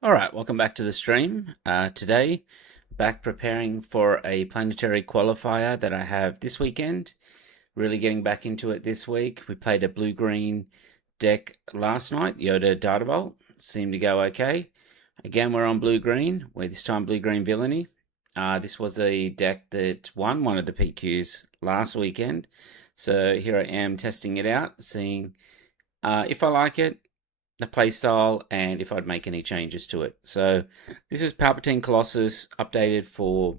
All right, welcome back to the stream. Today, back preparing for a planetary qualifier that I have this weekend. Really getting back into it this week. We played a blue-green deck last night, Yoda Data Vault. Seemed to go okay. Again, we're on blue-green. We're this time blue-green villainy. This was a deck that won one of the PQs last weekend. So here I am testing it out, seeing if I like it, the playstyle, and if I'd make any changes to it. So this is Palpatine Colossus updated for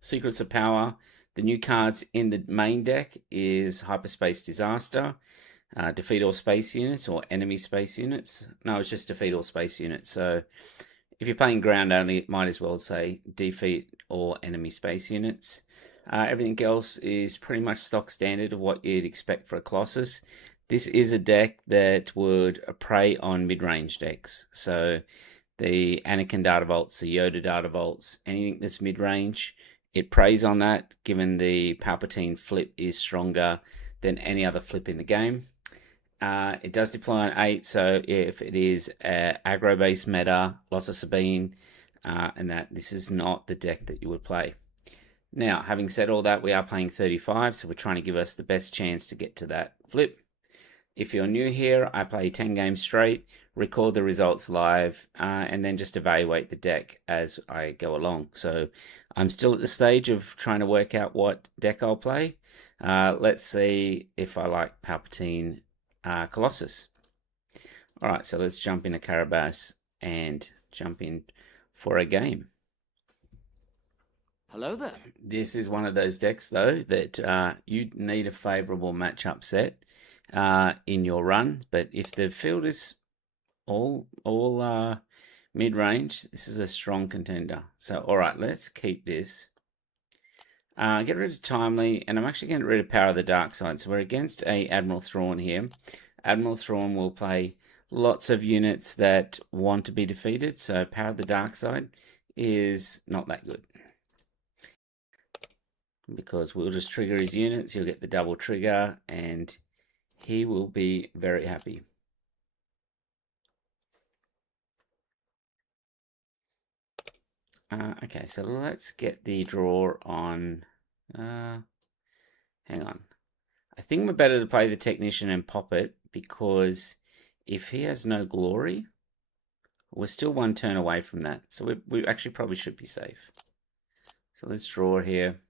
Secrets of Power. The new cards in the main deck is Hyperspace Disaster, defeat all space units or enemy space units. No, it's just defeat all space units. So if you're playing ground only, it might as well say defeat all enemy space units. Everything else is pretty much stock standard of what you'd expect for a Colossus. This is a deck that would prey on mid-range decks. So the Anakin Data Vaults, the Yoda Data Vaults, anything that's mid-range, it preys on that, given the Palpatine flip is stronger than any other flip in the game. It does deploy on 8, so if it is aggro-based meta, lots of Sabine, and that this is not the deck that you would play. Now, having said all that, we are playing 35, so we're trying to give us the best chance to get to that flip. If you're new here, I play 10 games straight, record the results live, and then just evaluate the deck as I go along. So I'm still at the stage of trying to work out what deck I'll play. Let's see if I like Palpatine Colossus. All right, so let's jump into Carabas and jump in for a game. Hello there. This is one of those decks, though, that you need a favorable matchup set in your run. But if the field is all mid-range, this is a strong contender. So, all right, let's keep this. Get rid of Timely, and I'm actually getting rid of Power of the Dark Side. So we're against a Admiral Thrawn here. Admiral Thrawn will play lots of units that want to be defeated. So Power of the Dark Side is not that good, because we'll just trigger his units, he'll get the double trigger, and he will be very happy. Okay, so let's get the draw on. Hang on. I think we're better to play the Technician and pop it, because if he has no glory, we're still one turn away from that. So we actually probably should be safe. So let's draw here.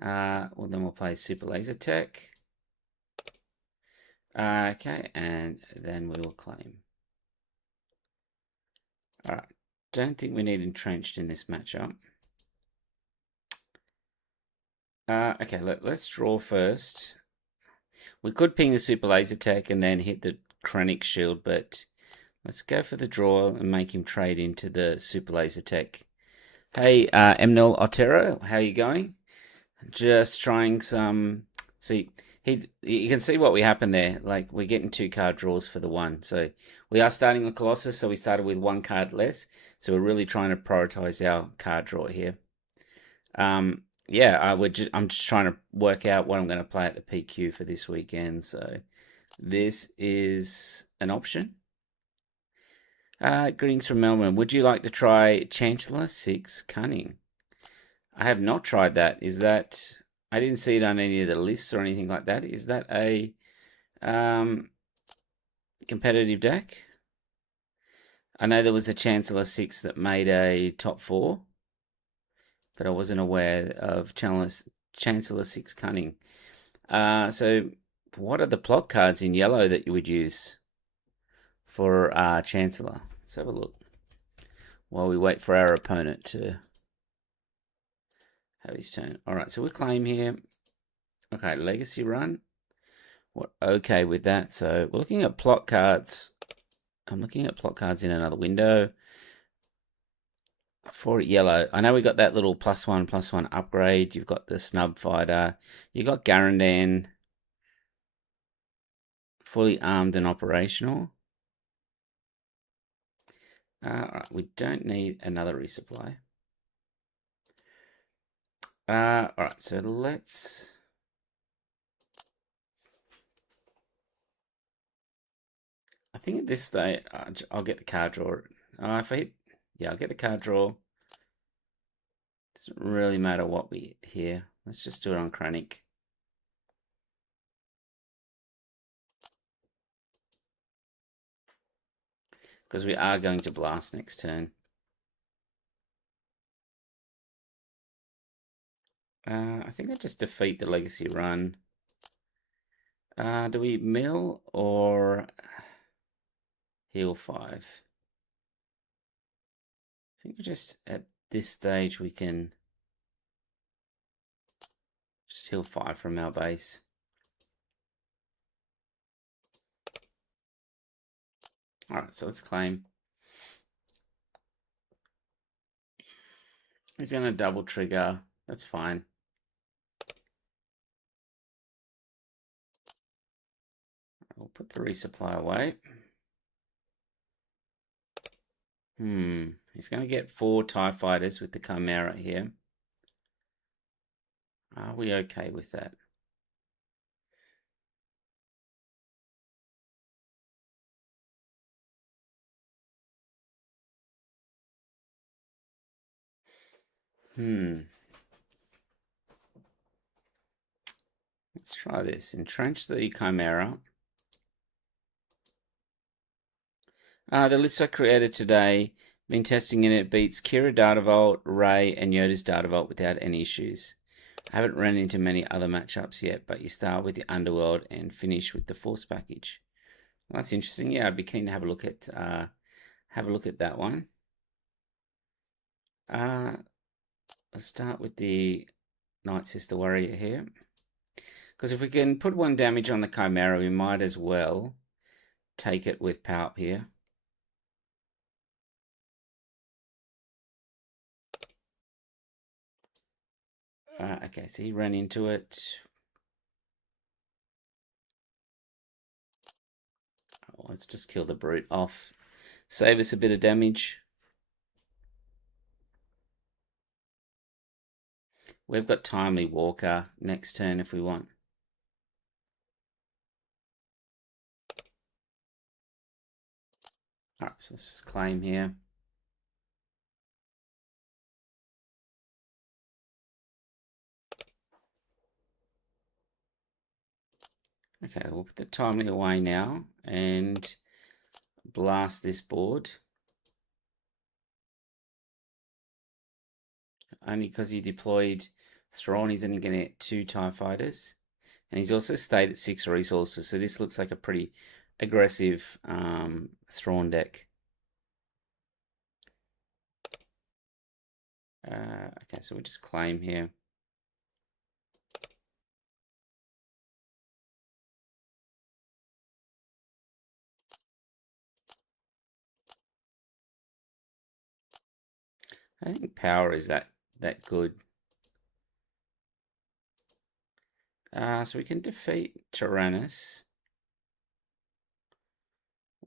Well, then we'll play Super Laser Tech. Okay, and then we will claim. All right, don't think we need Entrenched in this matchup. Okay, let's draw first. We could ping the Super Laser Tech and then hit the Krennic Shield, but let's go for the draw and make him trade into the Super Laser Tech. Hey, Emnil Otero, how are you going? Just trying some. See, you can see what we happened there. Like, we're getting 2-card draws for the one. So we are starting with Colossus, so we started with 1 card less. So we're really trying to prioritize our card draw here. Yeah, I'm just trying to work out what I'm going to play at the PQ for this weekend. So this is an option. Greetings from Melbourne. Would you like to try Chancellor 6 Cunning? I have not tried that. Is that... I didn't see it on any of the lists or anything like that. Is that a competitive deck? I know there was a Chancellor 6 that made a top 4, but I wasn't aware of Chancellor 6 Cunning. So what are the plot cards in yellow that you would use for Chancellor? Let's have a look while we wait for our opponent to have his turn. All right, so we claim here. Okay, Legacy Run. We're okay with that. So we're looking at plot cards. I'm looking at plot cards in another window. For yellow, I know we got that little +1/+1 upgrade. You've got the Snub Fighter. You got Garandan, fully armed and operational. All right, we don't need another resupply. All right, so let's... I think at this stage, I'll get the card draw. If I hit, yeah, I'll get the card draw. Doesn't really matter what we hit here. Let's just do it on Chronic. Because we are going to blast next turn. I think I just defeat the Legacy run. Do we mill or heal 5? I think just at this stage we can just heal 5 from our base. Alright, so let's claim. He's going to double trigger. That's fine. We'll put the resupply away. He's going to get 4 TIE fighters with the Chimera here. Are we okay with that? Let's try this. Entrench the Chimera. The list I created today, been testing in it, beats Kira Data Vault, Ray, and Yoda's Data Vault without any issues. I haven't run into many other matchups yet, but you start with the Underworld and finish with the Force package. Well, that's interesting. Yeah, I'd be keen to have a look at that one. Let's start with the Night Sister Warrior here. Because if we can put 1 damage on the Chimera, we might as well take it with Palp here. Okay, so he ran into it. Oh, let's just kill the brute off. Save us a bit of damage. We've got Timely Walker next turn if we want. Alright, so let's just claim here. Okay, we'll put the Timely away now and blast this board. Only because he deployed Thrawn, he's only going to get 2 TIE fighters. And he's also stayed at 6 resources, so this looks like a pretty aggressive Thrawn deck. Okay, so we just claim here. I think power is that good. So we can defeat Tyrannus.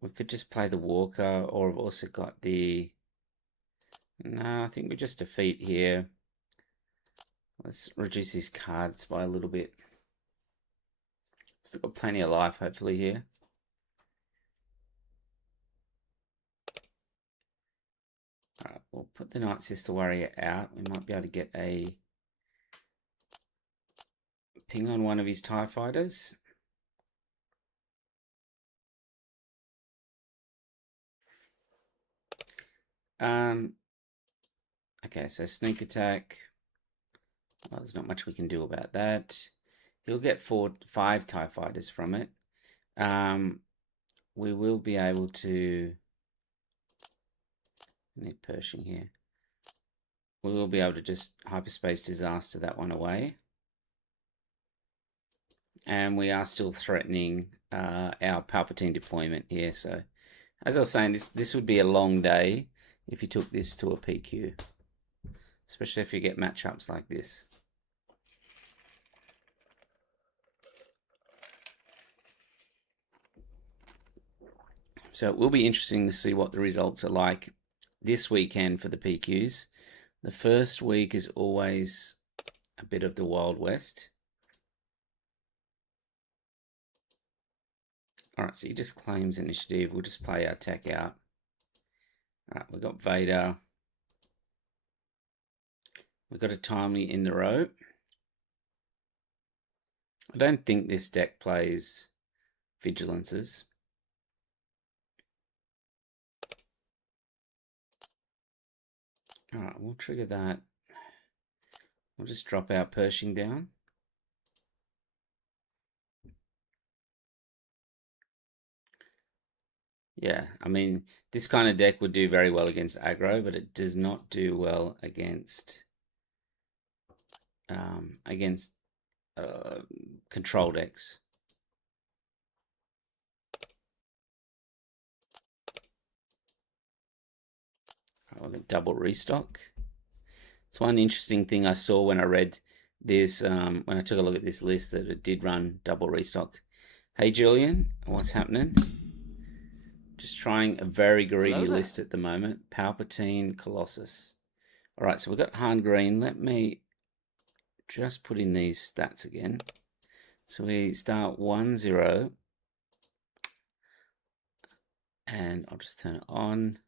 We could just play the Walker, or we've also got the... No, I think we just defeat here. Let's reduce his cards by a little bit. Still got plenty of life, hopefully, here. Alright, we'll put the Night Sister Warrior out. We might be able to get a ping on one of his TIE fighters. Okay, so sneak attack. Well, there's not much we can do about that. He'll get 5 TIE fighters from it. We will be able to... I need Pershing here. We will be able to just Hyperspace Disaster that one away. And we are still threatening our Palpatine deployment here. So, as I was saying, this would be a long day if you took this to a PQ. Especially if you get matchups like this. So it will be interesting to see what the results are like this weekend for the PQs. The first week is always a bit of the Wild West. Alright, so he just claims initiative. We'll just play our tech out. Alright, we've got Vader. We've got a timely in the row. I don't think this deck plays Vigilances. Alright, we'll trigger that. We'll just drop our Pershing down. Yeah, I mean, this kind of deck would do very well against aggro, but it does not do well against against control decks. I'll double restock. It's one interesting thing I saw when I read this, when I took a look at this list, that it did run double restock. Hey Julian, what's happening? Just trying a very greedy list at the moment. Palpatine Colossus. All right, so we've got Han Green. Let me just put in these stats again. So we start 1-0. And I'll just turn it on.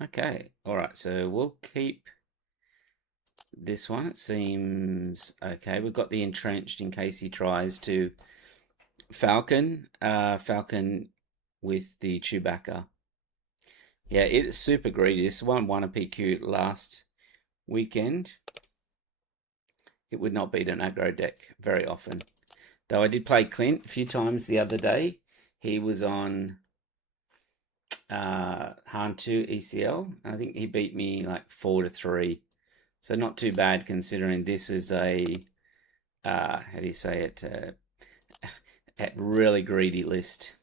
Okay, all right, so we'll keep this one. It seems okay. We've got the entrenched in case he tries to Falcon. Falcon with the Chewbacca. Yeah, it's super greedy. This one won a PQ last weekend. It would not beat an aggro deck very often. Though I did play Clint a few times the other day. He was on Han 2 ECL. I think he beat me like 4-3. So not too bad considering this is a, how do you say it, a really greedy list.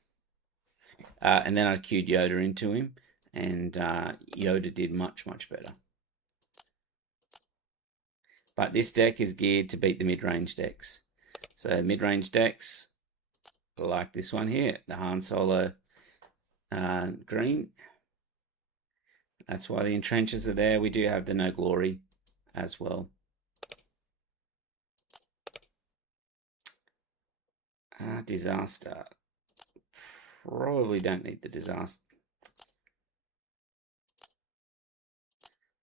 And then I queued Yoda into him, and Yoda did much, much better. But this deck is geared to beat the mid-range decks. So mid-range decks, like this one here, the Han Solo green. That's why the entrenches are there. We do have the No Glory as well. Disaster. Probably don't need the disaster.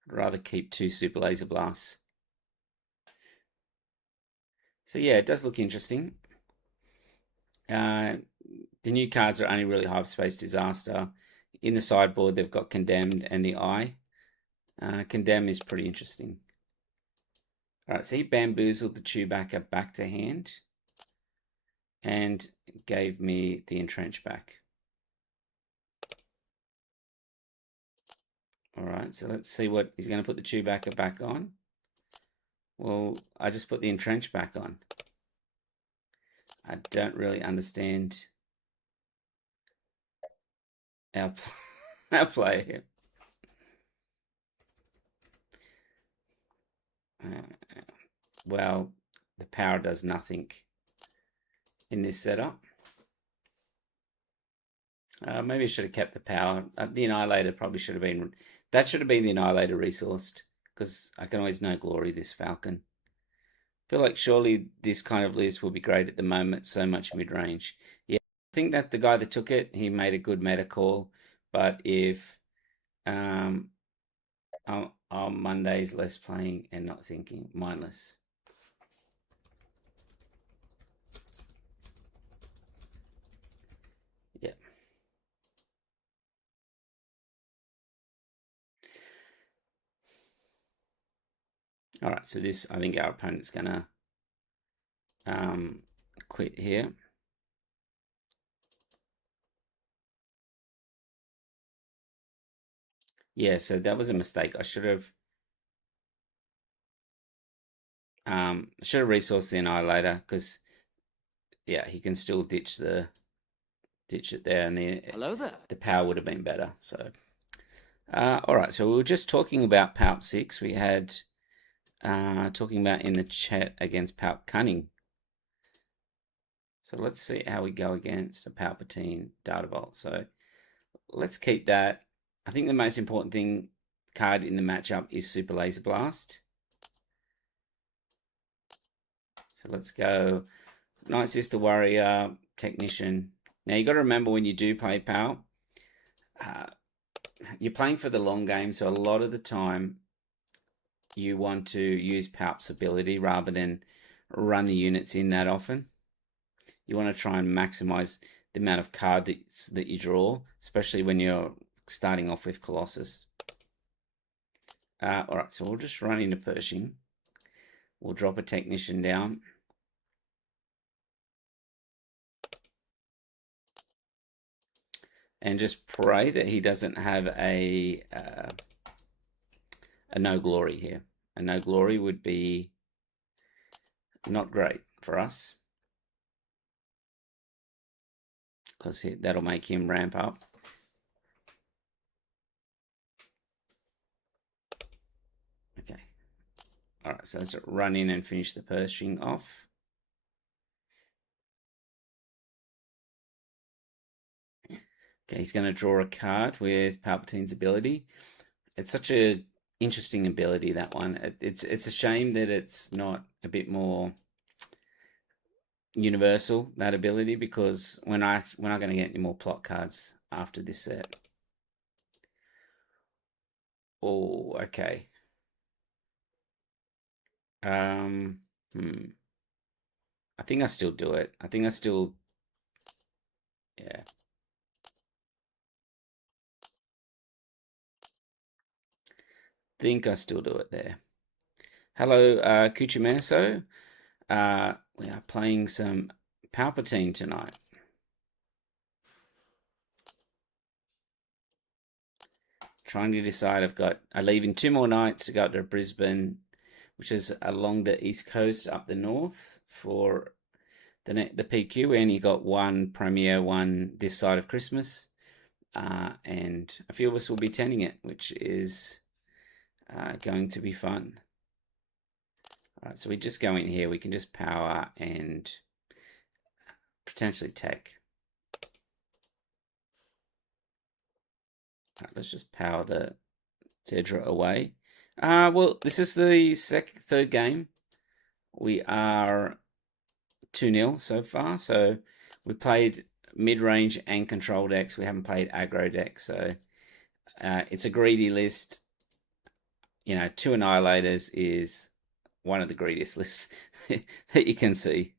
I'd rather keep 2 Super Laser Blasts. So yeah, it does look interesting. The new cards are only really Hyperspace Disaster. In the sideboard, they've got Condemned and the Eye. Condemn is pretty interesting. Alright, so he bamboozled the Chewbacca back to hand and gave me the Entrench back. Alright, so let's see what he's going to put the Chewbacca back on. Well, I just put the Entrench back on. I don't really understand our play here. Well, the power does nothing in this setup. Maybe I should have kept the power. The Annihilator probably should have been... That should have been the Annihilator resourced, because I can always No Glory this Falcon. I feel like surely this kind of list will be great at the moment, so much mid-range. Yeah, I think that the guy that took it, he made a good meta call, but if on Mondays less playing and not thinking, mindless. Yeah. All right, so this, I think our opponent's gonna quit here. Yeah, so that was a mistake. I should have resourced the Annihilator, because yeah, he can still ditch it there, and the power would have been better. So all right, so we were just talking about Palp 6. We had talking about in the chat against Palp Cunning. So let's see how we go against a Palpatine Data Bolt. So let's keep that. I think the most important thing card in the matchup is Super Laser Blast. So let's go Night Sister Warrior, Technician. Now you got to remember when you do play PAL, uh, you're playing for the long game, so a lot of the time you want to use Palp's ability rather than run the units in that often. You want to try and maximize the amount of cards that you draw, especially when you're starting off with Colossus. All right, so we'll just run into Pershing. We'll drop a Technician down. And just pray that he doesn't have a no glory here. A no glory would be not great for us, because that'll make him ramp up. Okay. All right, so let's run in and finish the Pershing off. Okay, he's going to draw a card with Palpatine's ability. It's such a interesting ability, that one. It's a shame that it's not a bit more universal, that ability, because we're not going to get any more plot cards after this set. Oh, okay. I think I still do it. I think I still, yeah. Think I still do it there. Hello, Cuchimeso. We are playing some Palpatine tonight. Trying to decide. I leave in 2 more nights to go up to Brisbane, which is along the east coast up the north for the PQ. We only got one premiere one this side of Christmas, and a few of us will be attending it, which is going to be fun. All right, so we just go in here. We can just power and potentially tech. All right, let's just power the Dedra away. Well, this is the third game. We are 2-0 so far. So we played mid-range and control decks. We haven't played aggro decks. So it's a greedy list. 2 Annihilators is one of the greediest lists that you can see.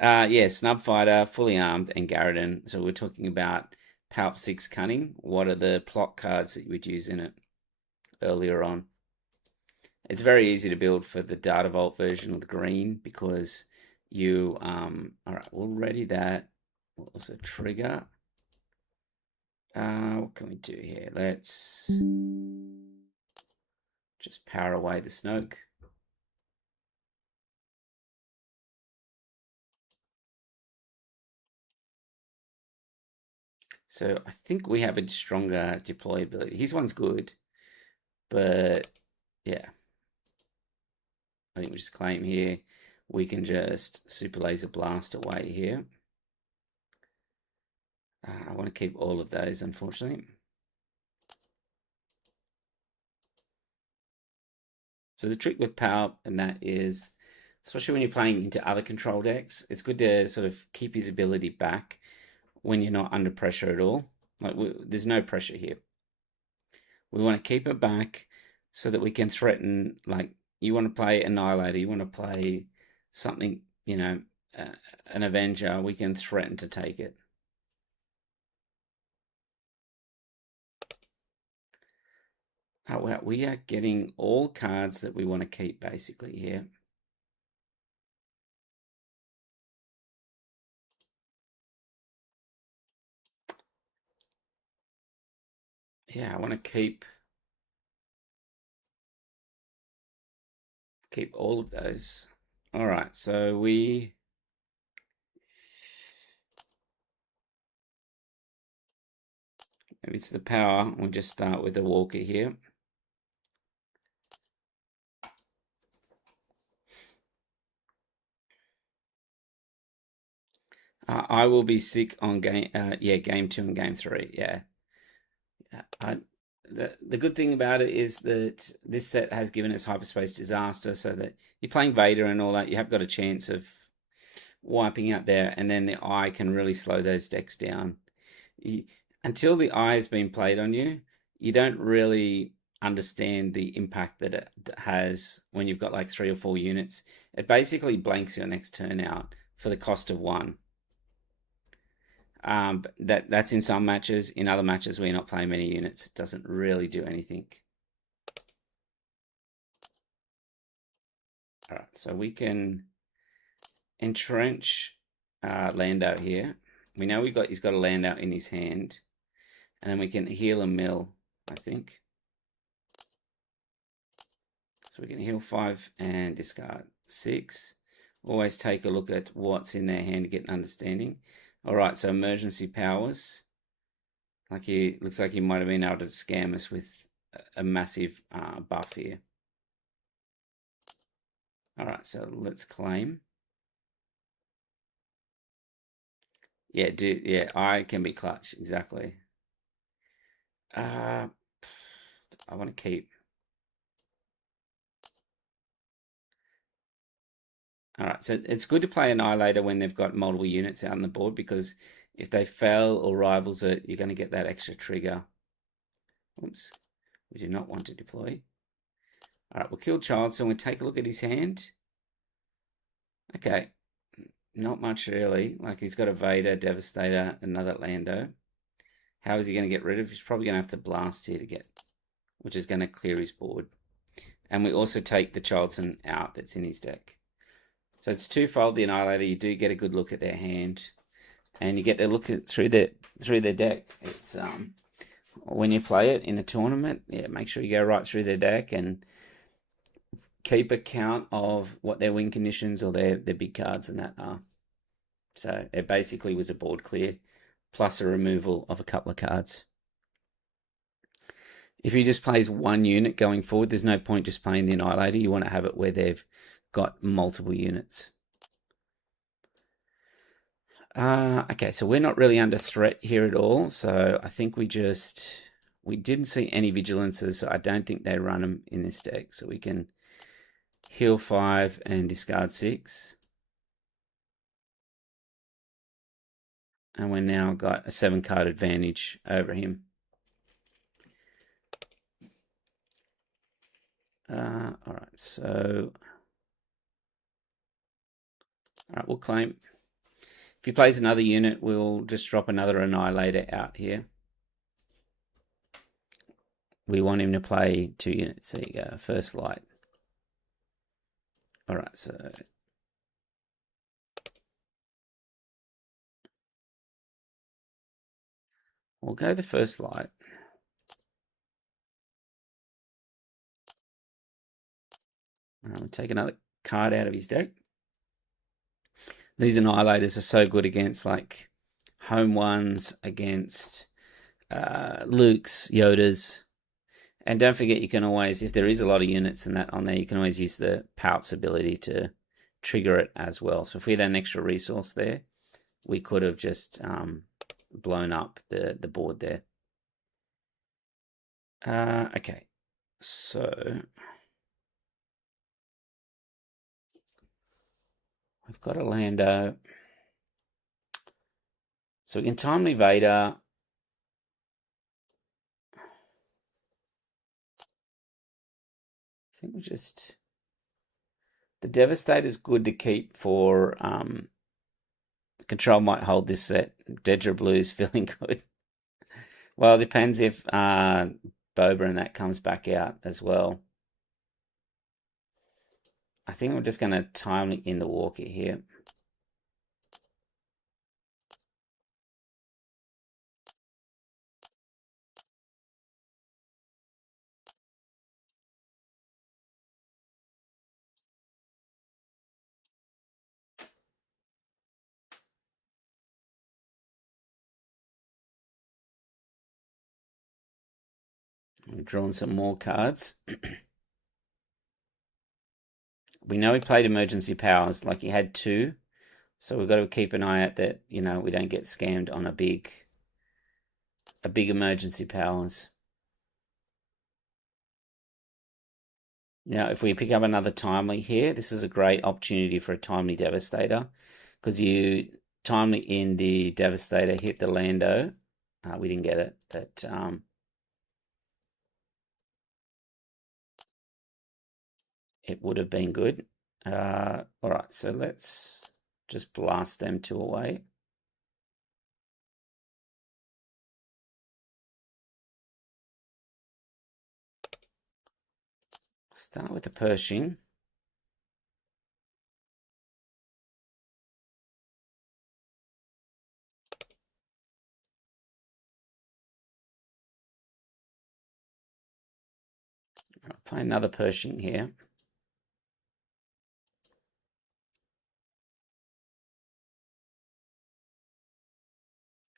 Yeah, Snub Fighter, fully armed, and Garridan. So we're talking about Palp 6 Cunning. What are the plot cards that you would use in it earlier on? It's very easy to build for the Data Vault version of the green, because you, all right, we'll ready that. We'll also trigger. What can we do here? Let's just power away the Snoke. So I think we have a stronger deployability. His one's good, but yeah. I think we just claim here. We can just Super Laser Blast away here. I want to keep all of those, unfortunately. So the trick with power, and that is, especially when you're playing into other control decks, it's good to sort of keep his ability back when you're not under pressure at all. Like, there's no pressure here. We want to keep it back so that we can threaten, like, you want to play Annihilator, you want to play something, an Avenger, we can threaten to take it. Oh, wow, we are getting all cards that we want to keep basically here. Yeah, I want to keep all of those. All right, so maybe it's the power. We'll just start with a Walker here. I will be sick on game 2 and game 3. Yeah. The good thing about it is that this set has given us Hyperspace Disaster, so that you're playing Vader and all that, you have got a chance of wiping out there, and then the eye can really slow those decks down. You, until the eye has been played on you, you don't really understand the impact that it has when you've got like 3 or 4 units. It basically blanks your next turn out for the cost of one. That's in some matches. In other matches where you're not playing many units, it doesn't really do anything. All right, so we can entrench land out here. We know he's got a land out in his hand, and then we can heal a mill, I think. So we can heal 5 and discard 6. Always take a look at what's in their hand to get an understanding. All right, so emergency powers. Like looks like he might have been able to scam us with a massive buff here. All right, so let's claim. Yeah, I can be clutch, exactly. I want to keep. All right, so it's good to play Annihilator when they've got multiple units out on the board, because if they fail or rivals it, you're going to get that extra trigger. Oops, we do not want to deploy. All right, we'll kill Child, so we'll take a look at his hand. Okay, not much really. Like, he's got a Vader, Devastator, another Lando. How is he going to get rid of? He's probably going to have to blast here to get, which is going to clear his board. And we also take the Childson out that's in his deck. So it's twofold, the Annihilator. You do get a good look at their hand, and you get to look at through their deck. It's when you play it in a tournament, yeah, make sure you go right through their deck and keep account of what their win conditions or their big cards and that are. So it basically was a board clear plus a removal of a couple of cards. If he just plays one unit going forward, there's no point just playing the Annihilator. You want to have it where they've got multiple units. Okay, so we're not really under threat here at all. So I think we didn't see any vigilances, so I don't think they run them in this deck. So we can heal 5 and discard 6. And we're now got a 7-card advantage over him. All right, so all right, we'll claim. If he plays another unit, we'll just drop another Annihilator out here. We want him to play 2 units. There you go, first light. All right, so we'll go the first light. We'll take another card out of his deck. These Annihilators are so good against like home ones, against Luke's, Yoda's. And don't forget, you can always, if there is a lot of units and that on there, you can always use the Palp's ability to trigger it as well. So if we had an extra resource there, we could have just blown up the board there. Okay, so we've got a Lando. So we can timely Vader. I think we just... The Devastator's good to keep for... Control might hold this set. Dedra Blue is feeling good. Well, it depends if Boba and that comes back out as well. I think we're just going to timely in the Walker here. We've drawn some more cards. We know he played emergency powers, like he had 2. So we've got to keep an eye out that, we don't get scammed on a big emergency powers. Now, if we pick up another timely here, this is a great opportunity for a timely Devastator, because you timely in the Devastator hit the Lando. We didn't get it, but it would have been good. All right, so let's just blast them two away. Start with the Pershing. I'll play another Pershing here.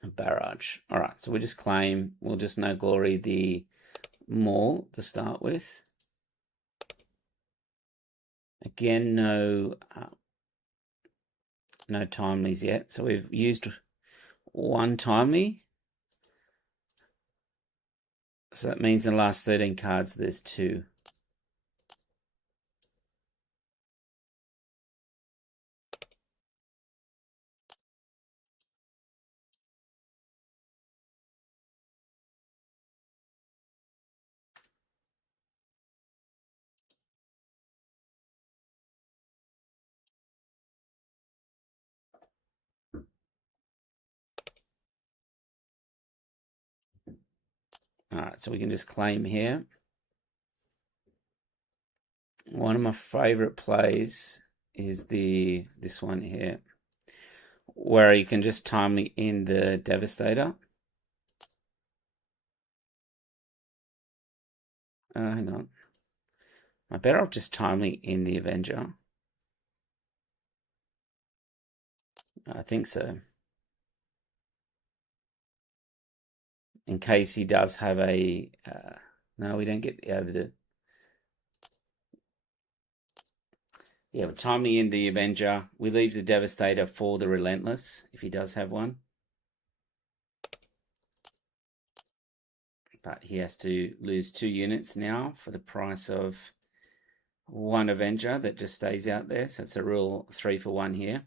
A barrage. All right, so we just claim, we'll just no glory the Maul to start with. Again, no timelies yet. So we've used one timely. So that means in the last 13 cards, there's two. All right, so we can just claim here. One of my favorite plays is this one here, where you can just timely in the Devastator. Hang on. I better off just timely in the Avenger. I think so. In case he does have a... no, we don't get over the... Yeah, we're timely in the Avenger. We leave the Devastator for the Relentless, if he does have one. But he has to lose 2 units now for the price of one Avenger that just stays out there. So it's a real 3 for 1 here.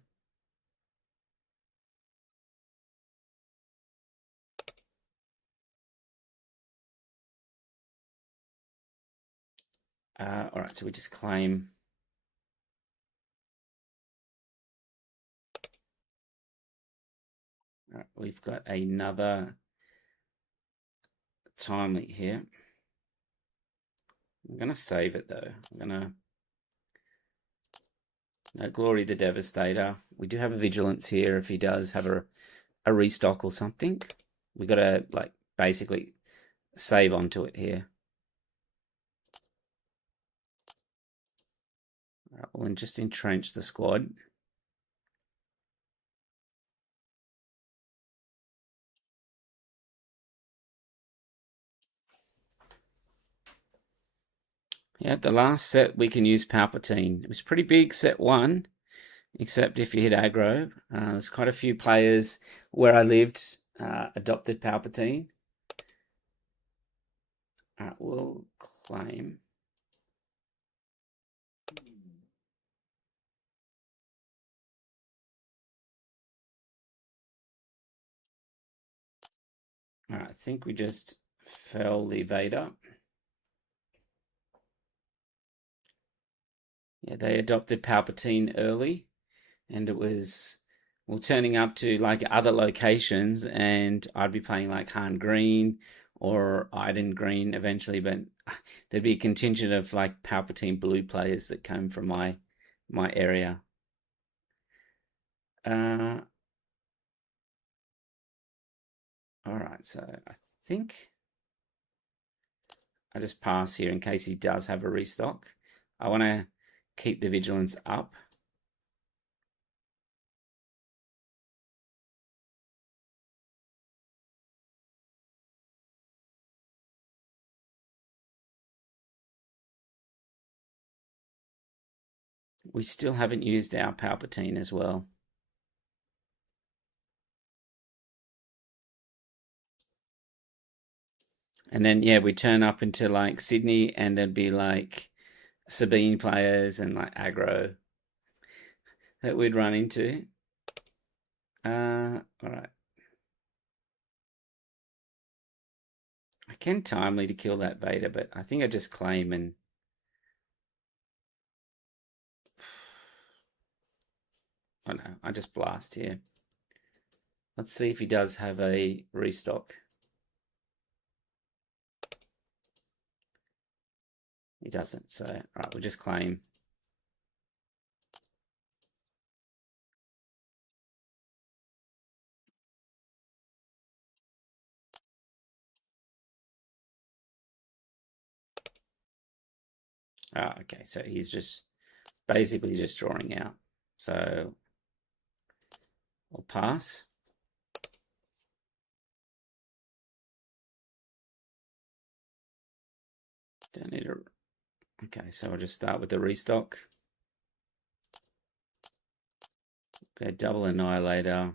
All right, so we just claim. All right, we've got another timely here. I'm going to save it though. I'm going to no glory the Devastator. We do have a Vigilance here if he does have a restock or something. We got to like basically save onto it here. All right, we'll just entrench the squad. Yeah, the last set we can use Palpatine. It was pretty big, set 1, except if you hit aggro. There's quite a few players where I lived adopted Palpatine. All right, we'll claim. All right, I think we just fell the Vader. Yeah, they adopted Palpatine early, and it was well turning up to like other locations, and I'd be playing like Han Green or Iden Green eventually, but there'd be a contingent of like Palpatine blue players that came from my area. All right, so I think I just pass here in case he does have a restock. I want to keep the vigilance up. We still haven't used our Palpatine as well. And then, yeah, we turn up into like Sydney and there'd be like Sabine players and like aggro that we'd run into. All right. I can timely to kill that Vader, but I think I just claim and oh no, I just blast here. Let's see if he does have a restock. He doesn't, so all right, we'll just claim. Ah, okay, so he's just basically just drawing out. So I'll pass. Don't need a. Okay, so I'll just start with the restock. Okay, double annihilator.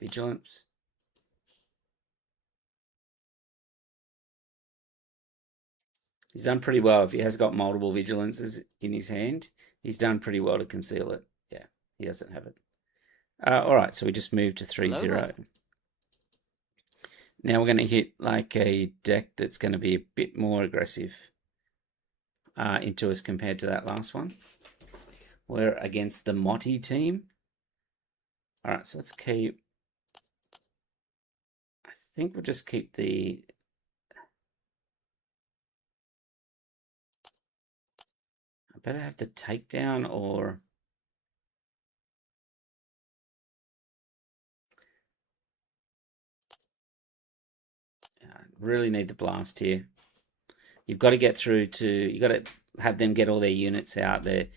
Vigilance. He's done pretty well. If he has got multiple vigilances in his hand, he's done pretty well to conceal it. Yeah, he doesn't have it. All right, so we just moved to 3-0. Now we're going to hit like a deck that's going to be a bit more aggressive into us compared to that last one. We're against the Motti team. All right, so let's keep. I think we'll just keep the. I better have the takedown or. I really need the blast here. You've got to get through to. You got to have them get all their units out, their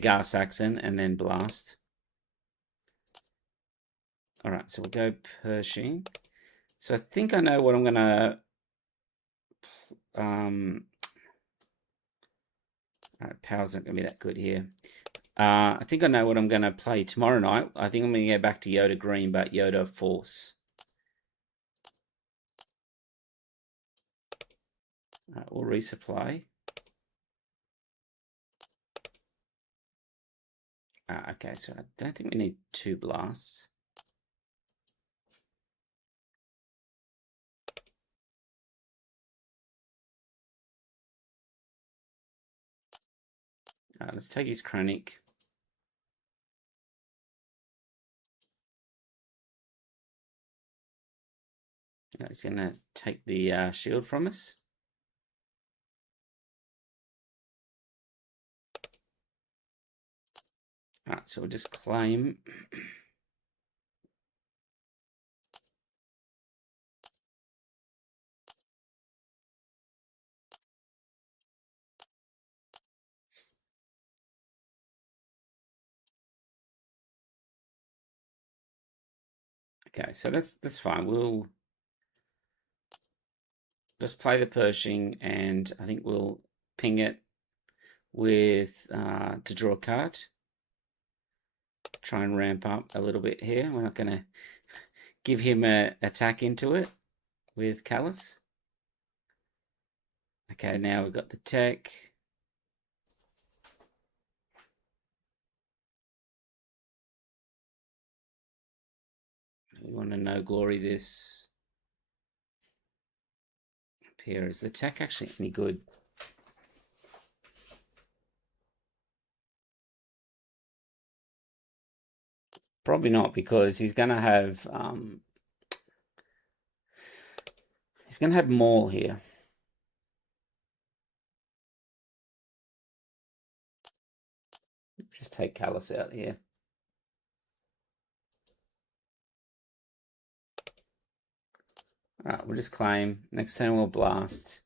Gar Saxon, and then blast. All right, so we'll go Pershing. So I think I know what I'm gonna. All right, power's not gonna be that good here. I think I know what I'm gonna play tomorrow night. I think I'm gonna go back to Yoda Green, but Yoda Force. All right, we'll resupply. Okay, so I don't think we need 2 blasts. Let's take his Chronic. He's going to take the shield from us. All right, so we'll just claim. Okay, so that's fine. We'll just play the Pershing, and I think we'll ping it with to draw a card. Try and ramp up a little bit here. We're not going to give him an attack into it with Callus. Okay, now we've got the tech. We want to no glory this up here. Is the tech actually any good? Probably not, because he's going to have more here. Just take Callus out here. All right, we'll just claim. Next turn we'll blast.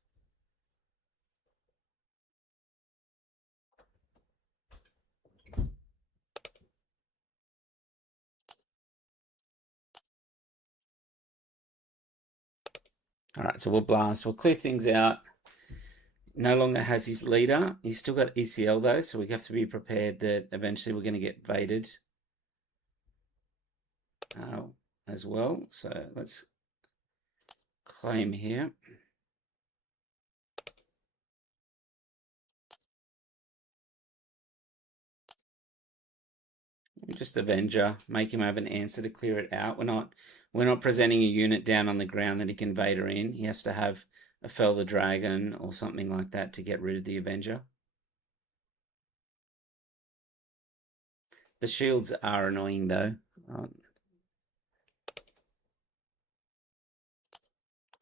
All right, so we'll blast. We'll clear things out. No longer has his leader. He's still got ECL though, so we have to be prepared that eventually we're going to get Vaded as well. So let's claim here. Just Avenger, make him have an answer to clear it out. We're not presenting a unit down on the ground that he can Vader in. He has to have a Fell the Dragon or something like that to get rid of the Avenger. The shields are annoying though.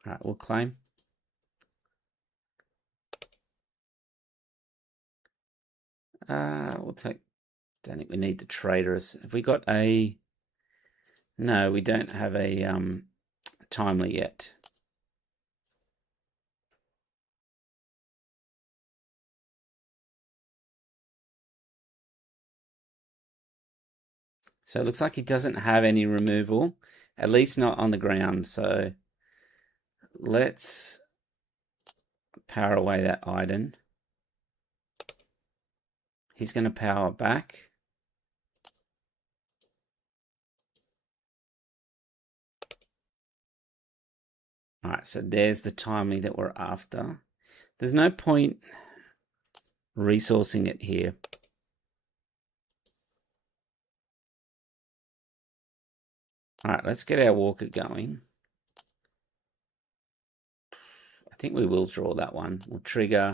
Alright, we'll claim. We'll take... Don't think we need the traders. Have we got a... No, we don't have a timely yet. So it looks like he doesn't have any removal, at least not on the ground. So let's power away that Iden. He's going to power back. All right, so there's the timely that we're after. There's no point resourcing it here. All right, let's get our walker going. I think we will draw that one. We'll trigger.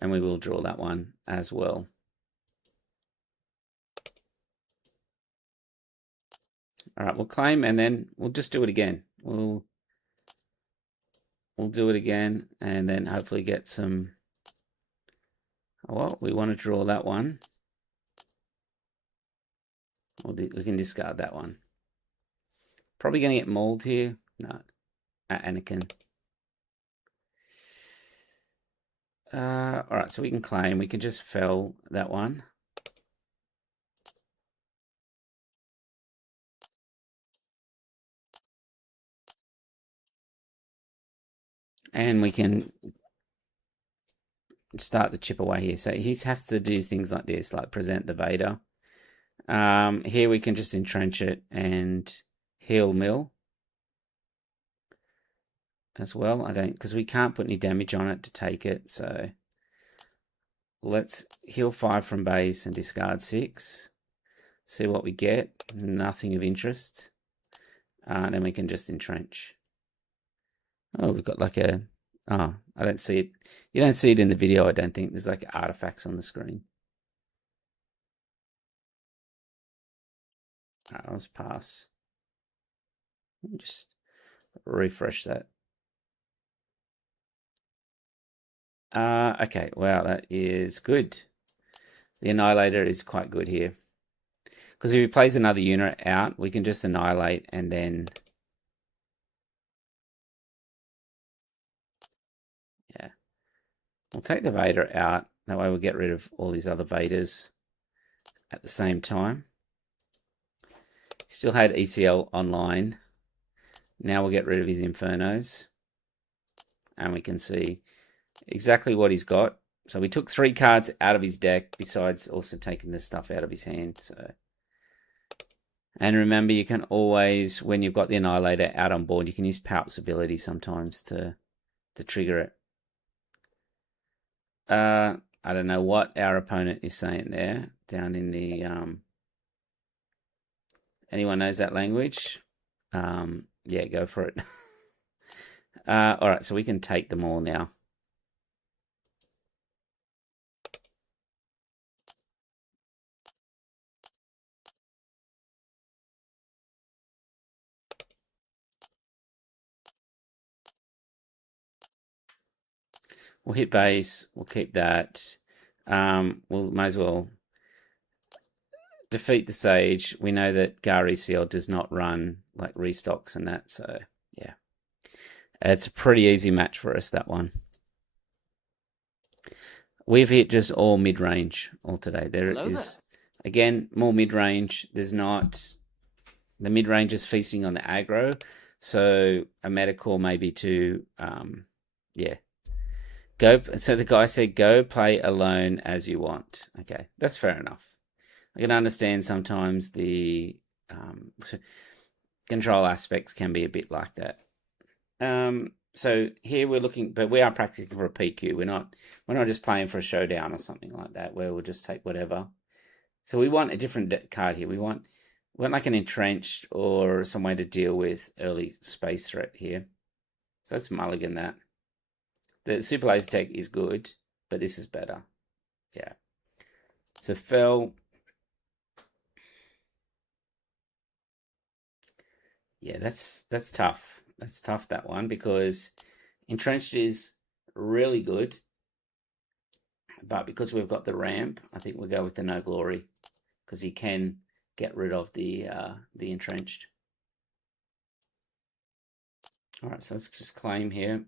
And we will draw that one as well. All right, we'll claim and then we'll just do it again. We'll do it again and then hopefully get some... Well, we want to draw that one. We can discard that one. Probably going to get mauled here. No, Anakin. All right, so we can claim. We can just fell that one. And we can start the chip away here. So he has to do things like this, like present the Vader. Here we can just entrench it and heal mill as well. Because we can't put any damage on it to take it. So let's heal 5 from base and discard 6. See what we get. Nothing of interest. Then we can just entrench. Oh, we've got like a... Oh, I don't see it. You don't see it in the video, I don't think. There's like artifacts on the screen. All right, let's pass. Just refresh that. Okay, wow, that is good. The Annihilator is quite good here. Because if he plays another unit out, we can just annihilate and then... Yeah. We'll take the Vader out. That way we'll get rid of all these other Vaders at the same time. Still had ECL online. Now we'll get rid of his Infernos. And we can see exactly what he's got. So we took 3 cards out of his deck, besides also taking this stuff out of his hand. So, and remember, you can always, when you've got the Annihilator out on board, you can use Palp's ability sometimes to trigger it. I don't know what our opponent is saying there, down in the... Anyone knows that language? Yeah, go for it. All right, so we can take them all now. We'll hit base. We'll keep that. We'll might as well defeat the Sage. We know that Gar ECL does not run like restocks and that, so yeah. It's a pretty easy match for us, that one. We've hit just all mid-range all today. Hello is, there. Again, more mid-range. There's not... The mid-range is feasting on the aggro, so a metacore maybe to... yeah. Go. So the guy said, go play alone as you want. Okay, that's fair enough. I can understand sometimes the control aspects can be a bit like that. So here we're looking, but we are practicing for a PQ. We're not just playing for a showdown or something like that, where we'll just take whatever. So we want a different card here. We want like an entrenched or some way to deal with early space threat here. So let's mulligan that. The super laser tech is good, but this is better. Yeah. So fell. Yeah, that's tough. That's tough, that one, because entrenched is really good, but because we've got the ramp, I think we'll go with the no glory because he can get rid of the entrenched. All right, so let's just claim here.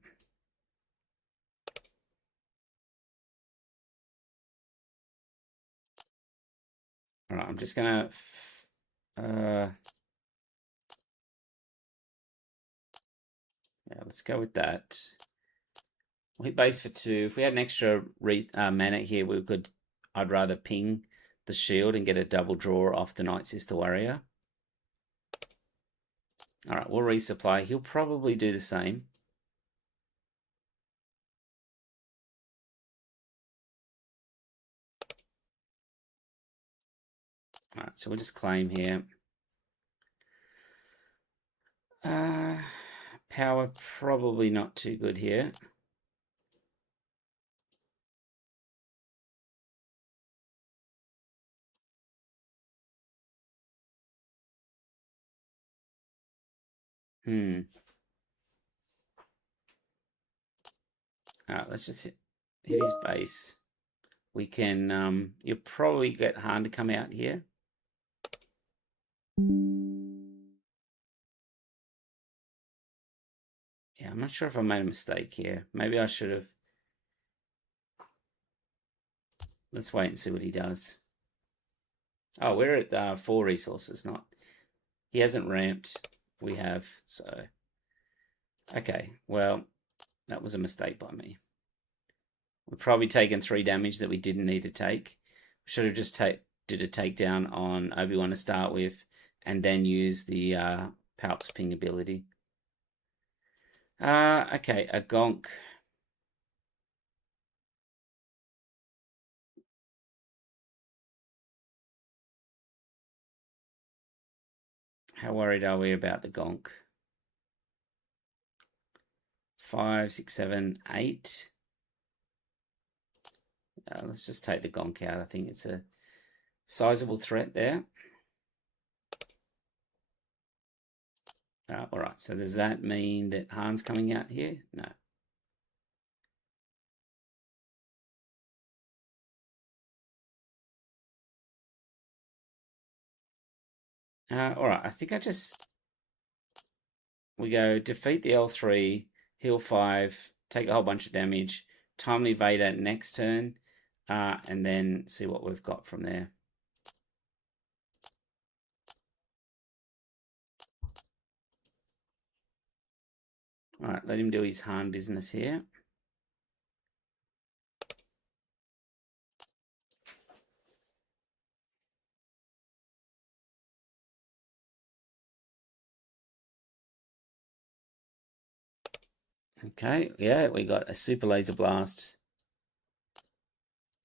All right, I'm just gonna. Yeah, let's go with that. We base for 2. If we had an extra mana here, we could. I'd rather ping the shield and get a double draw off the Night Sister Warrior. All right, we'll resupply. He'll probably do the same. All right, so we'll just claim here. Power probably not too good here. All right, let's just hit his base. We can. You'll probably get Han to come out here. Yeah, I'm not sure if I made a mistake here. Maybe I should have. Let's wait and see what he does. Oh, we're at 4 resources, not. He hasn't ramped. We have, so. Okay, well, that was a mistake by me. We've probably taken 3 damage that we didn't need to take. We should have just did a takedown on Obi-Wan to start with, and then use the Palp's ping ability. Okay, a gonk. How worried are we about the gonk? 5, 6, 7, 8. Let's just take the gonk out. I think it's a sizable threat there. All right, so does that mean that Han's coming out here? No. All right, I think we go defeat the L3, heal 5, take a whole bunch of damage, timely Vader next turn, and then see what we've got from there. All right, let him do his Han business here. Okay, yeah, we got a super laser blast.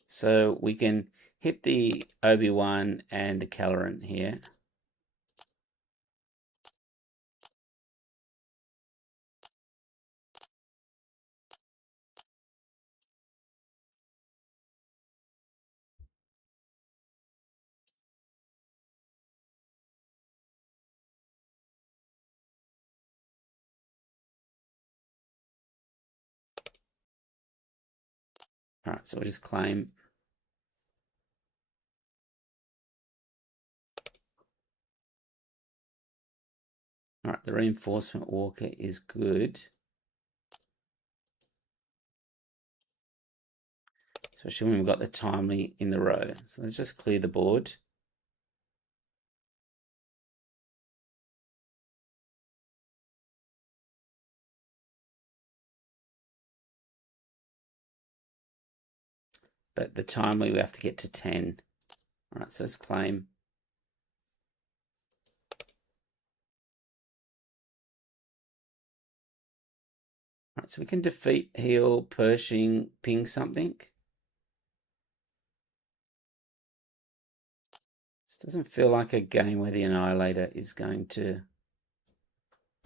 So we can hit the Obi-Wan and the Caloran here. All right, so we'll just claim. All right, the reinforcement walker is good. Especially when we've got the timely in the row. So let's just clear the board. But the timely we have to get to 10. All right, so let's claim. All right, so we can defeat, heal, Pershing, ping something. Doesn't feel like a game where the Annihilator is going to...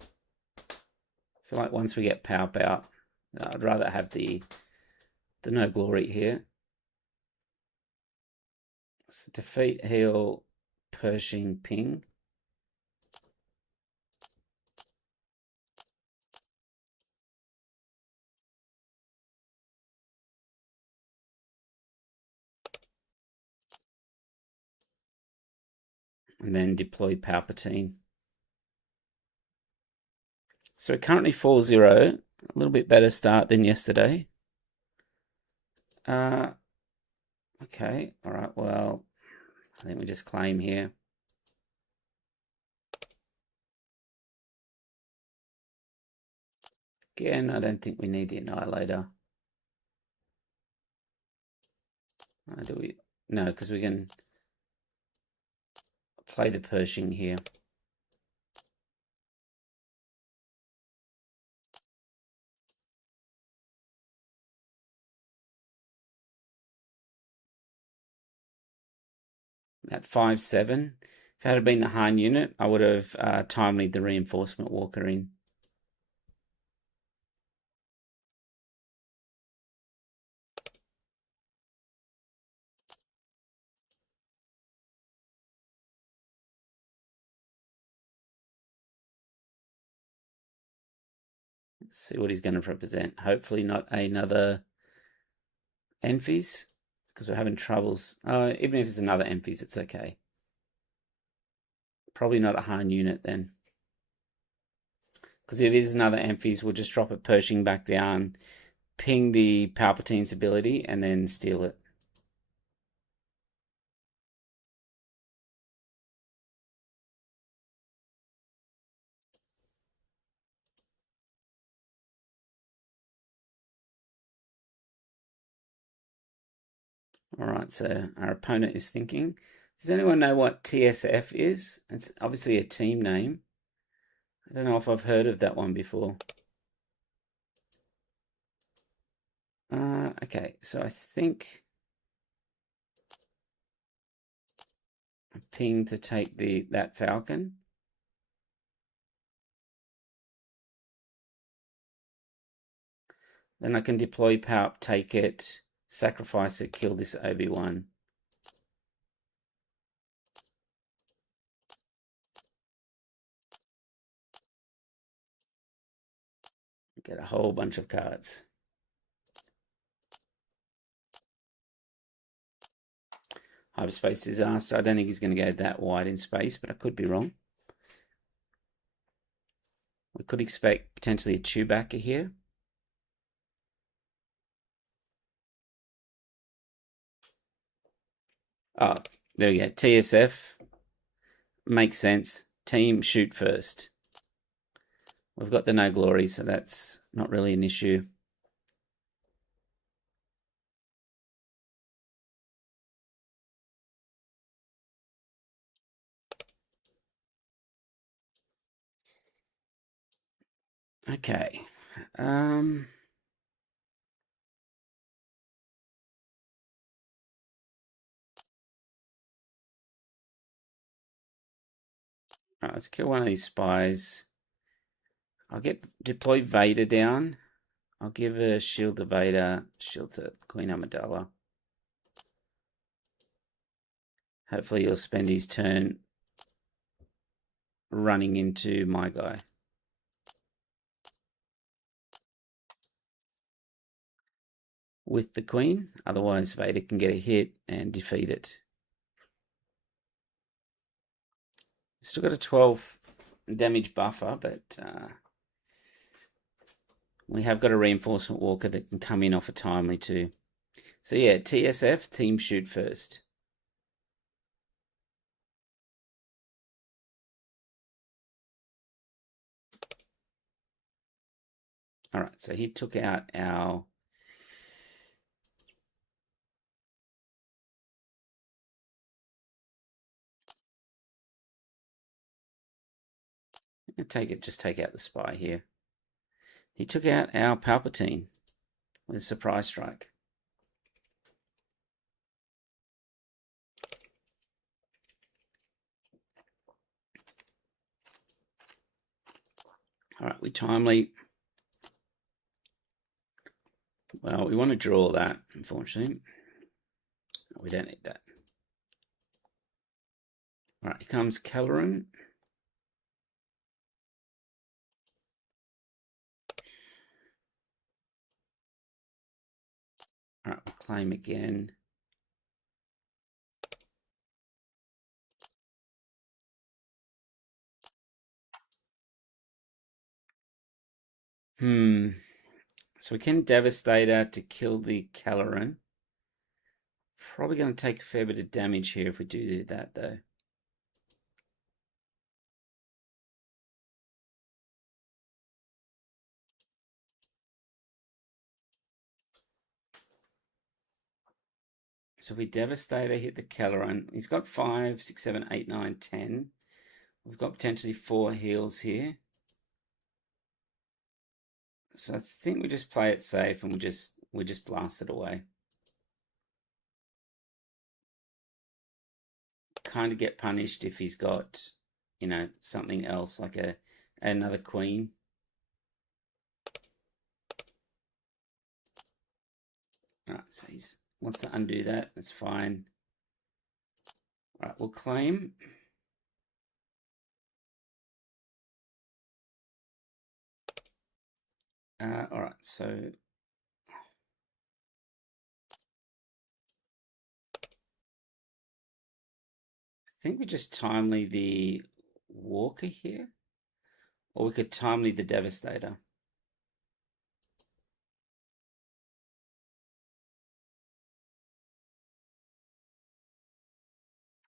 I feel like once we get Palp out, I'd rather have the No Glory here. So defeat, heal, Pershing, ping. And then deploy Palpatine. So we're currently 4-0. A little bit better start than yesterday. Okay, all right, well, I think we just claim here. Again, I don't think we need the Annihilator. Do we? No, because we can play the Pershing here. At 5-7. If it had been the Han unit, I would have timelied the reinforcement walker in. Let's see what he's going to represent. Hopefully not another Enfys, because we're having troubles. Even if it's another Enfys, it's okay. Probably not a Han unit then. Because if it is another Enfys, we'll just drop a Pershing back down, ping the Palpatine's ability, and then steal it. All right, so our opponent is thinking. Does anyone know what TSF is? It's obviously a team name. I don't know if I've heard of that one before. Okay, so I think I'm ping to take that Falcon. Then I can deploy Palp, take it, sacrifice it, kill this Obi-Wan. Get a whole bunch of cards. Hyperspace Disaster. I don't think he's going to go that wide in space, but I could be wrong. We could expect potentially a Chewbacca here. Oh, there we go. TSF. Makes sense. Team shoot first. We've got the No Glory, so that's not really an issue. Okay. All right, let's kill one of these spies. I'll deploy Vader down. I'll give a shield to Vader, shield to Queen Amidala. Hopefully he'll spend his turn running into my guy. With the Queen, otherwise Vader can get a hit and defeat it. Still got a 12 damage buffer, but we have got a reinforcement walker that can come in off a timely too. So yeah, TSF, team shoot first. All right, so he took out our... just take out the spy here. He took out our Palpatine with a surprise strike. All right, we timely. Well, we want to draw that, unfortunately. We don't need that. All right, here comes Caloran. All right, we'll claim again. So we can Devastator to kill the Caloran. Probably going to take a fair bit of damage here if we do that, though. So if we Devastator, hit the Caloran. He's got 5, 6, 7, 8, 9, 10. We've got potentially 4 heals here. So I think we just play it safe and we just blast it away. Kind of get punished if he's got, something else like another queen. Alright, so he wants to undo that. That's fine. Alright, we'll claim. Alright, so I think we just timely the Walker here. Or we could timely the Devastator.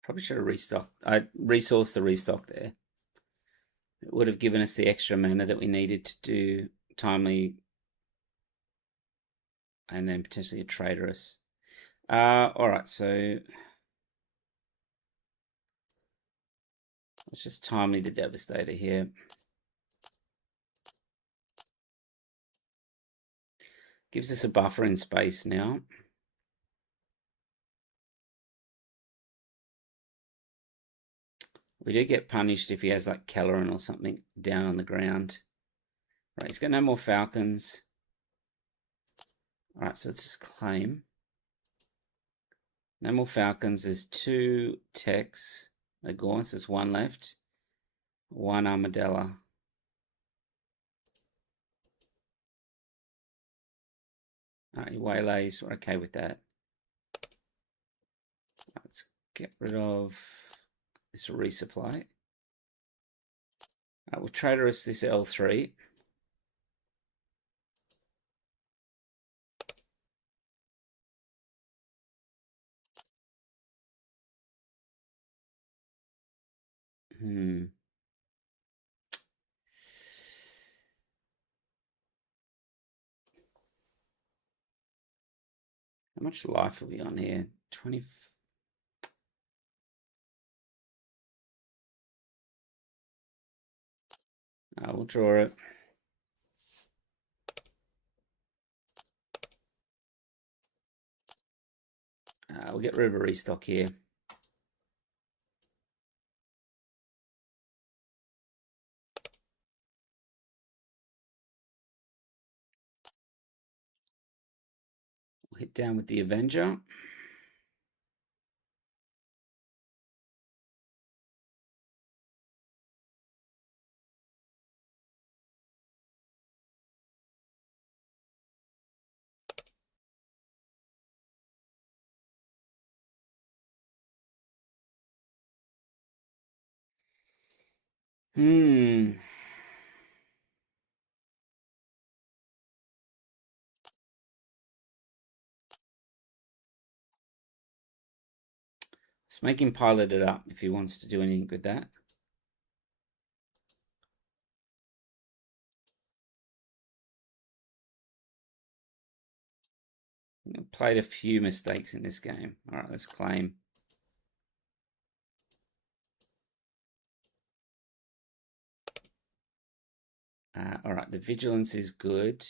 Probably should have restocked. I resourced the restock there. It would have given us the extra mana that we needed to do timely and then potentially a Traitorous. Alright, so let's just timely the Devastator here. Gives us a buffer in space now. We do get punished if he has like Caloran or something down on the ground. Right, he's got no more Falcons. Alright, so let's just claim. No more Falcons. There's 2 techs. Gorns, there's 1 left. 1 Armadella. Alright, he waylays. We're okay with that. Let's get rid of this resupply. We'll Traitorous this L3. How much life are we on here? 20. We'll draw it. We'll get rid of a restock here. We'll hit down with the Avenger. It's make him pilot it up if he wants to do anything with that. I've played a few mistakes in this game. All right, let's claim. All right, the vigilance is good.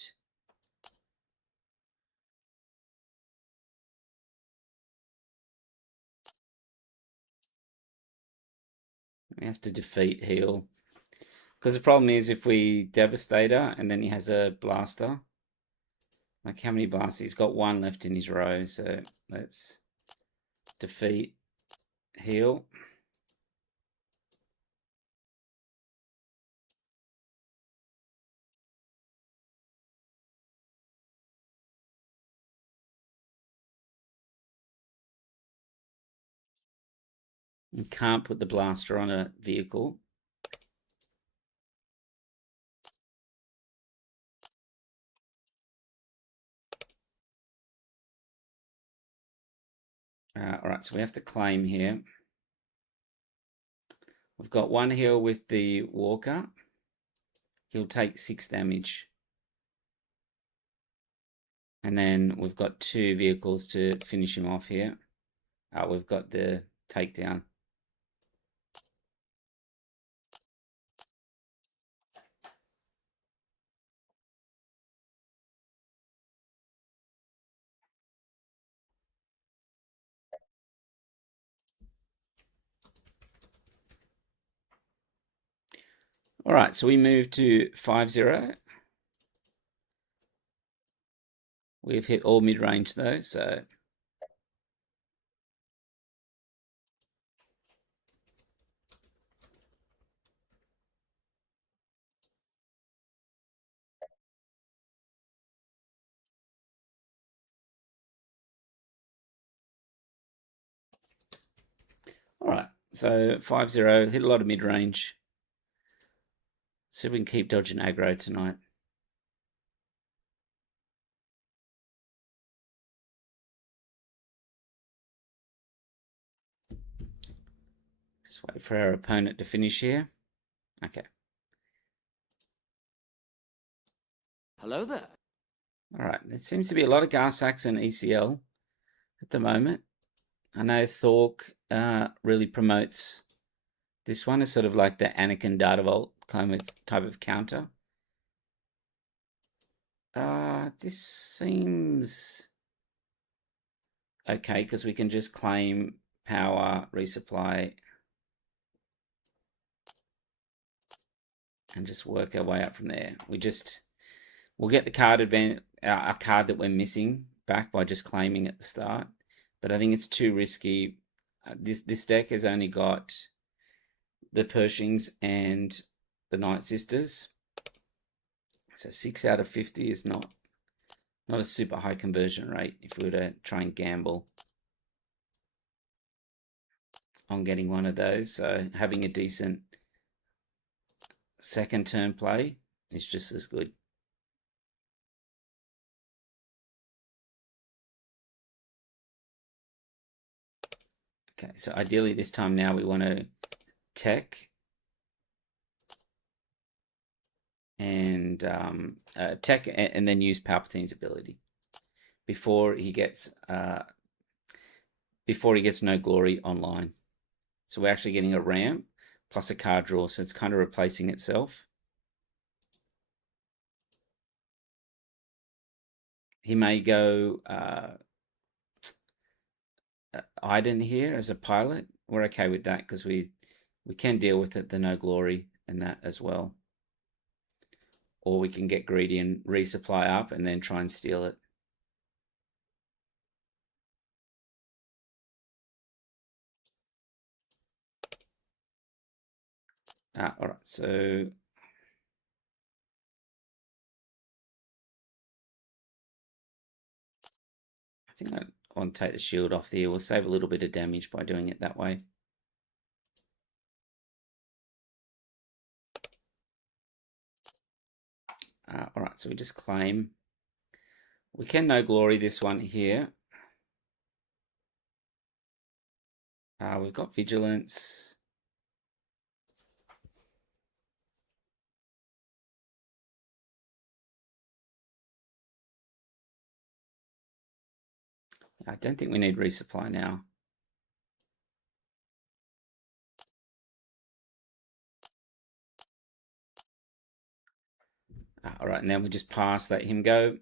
We have to defeat heal. Because the problem is if we Devastator and then he has a blaster, like how many blasters? He's got one left in his row, so let's defeat, heal. You can't put the blaster on a vehicle. All right, so we have to claim here. We've got one heal with the Walker. He'll take 6 damage. And then we've got 2 vehicles to finish him off here. We've got the takedown. All right, so we move to 5-0. We've hit all mid-range though, so all right. So 5-0, hit a lot of mid-range. See if we can keep dodging aggro tonight. Just wait for our opponent to finish here. Okay. Hello there. All right. There seems to be a lot of Garsax and ECL at the moment. I know Thork really promotes this one as sort of like the Anakin Data Vault kind of type of counter. This seems okay because we can just claim power, resupply, and just work our way up from there. We'll get the card advantage, our card that we're missing back by just claiming at the start. But I think it's too risky. This deck has only got the Pershings and the Night Sisters. So 6 out of 50 is not a super high conversion rate if we were to try and gamble on getting one of those. So having a decent second turn play is just as good. Okay, so ideally this time now we want to tech and tech and then use Palpatine's ability before he gets no glory online. So we're actually getting a ramp plus a card draw, so it's kind of replacing itself. He may go Iden here as a pilot. We're okay with that because we can deal with it, the no glory and that as well. Or we can get greedy and resupply up and then try and steal it. All right, so I think I want to take the shield off there. We'll save a little bit of damage by doing it that way. All right, so we just claim. We can no glory this one here. We've got vigilance. I don't think we need resupply now. All right, and then we just pass, let him go.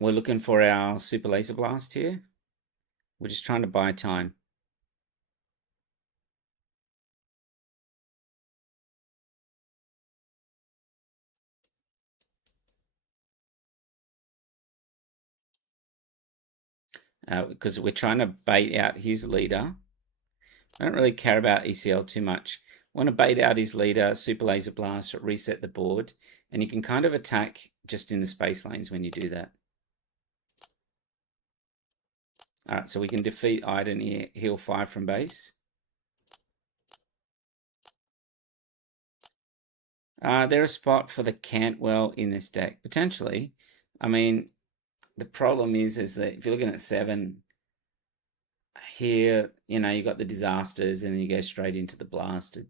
We're looking for our super laser blast here. We're just trying to buy time. because we're trying to bait out his leader. I don't really care about ECL too much. Want to bait out his leader, super laser blast, reset the board, and you can kind of attack just in the space lanes when you do that. All right, so we can defeat Iden here, heal 5 from base. They're a spot for the Cantwell in this deck, potentially. I mean, the problem is that if you're looking at 7 here, you got the disasters and then you go straight into the blasted.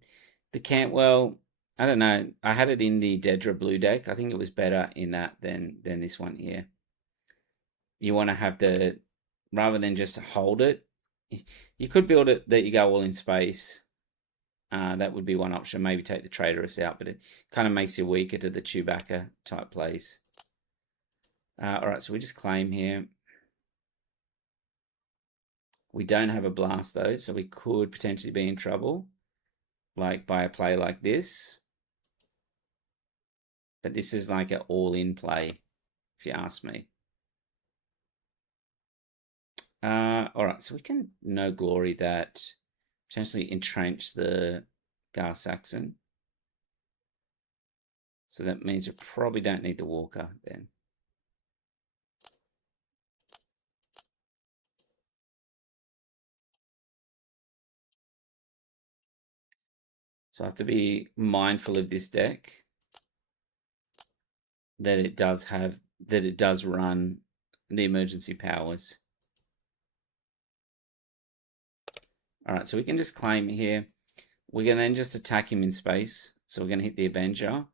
The Cantwell, I don't know. I had it in the Dedra blue deck. I think it was better in that than this one here. You want to have rather than just hold it, you could build it that you go all in space. That would be one option. Maybe take the Traitorous out, but it kind of makes you weaker to the Chewbacca type plays. All right, so we just claim here. We don't have a blast though, so we could potentially be in trouble, like by a play like this. But this is like an all-in play, if you ask me. All right, so we can no glory that, potentially entrench the Gar Saxon. So that means we probably don't need the Walker then. So I have to be mindful of this deck, that it does run the emergency powers. All right, so we can just claim here. We can then just attack him in space. So we're going to hit the Avenger,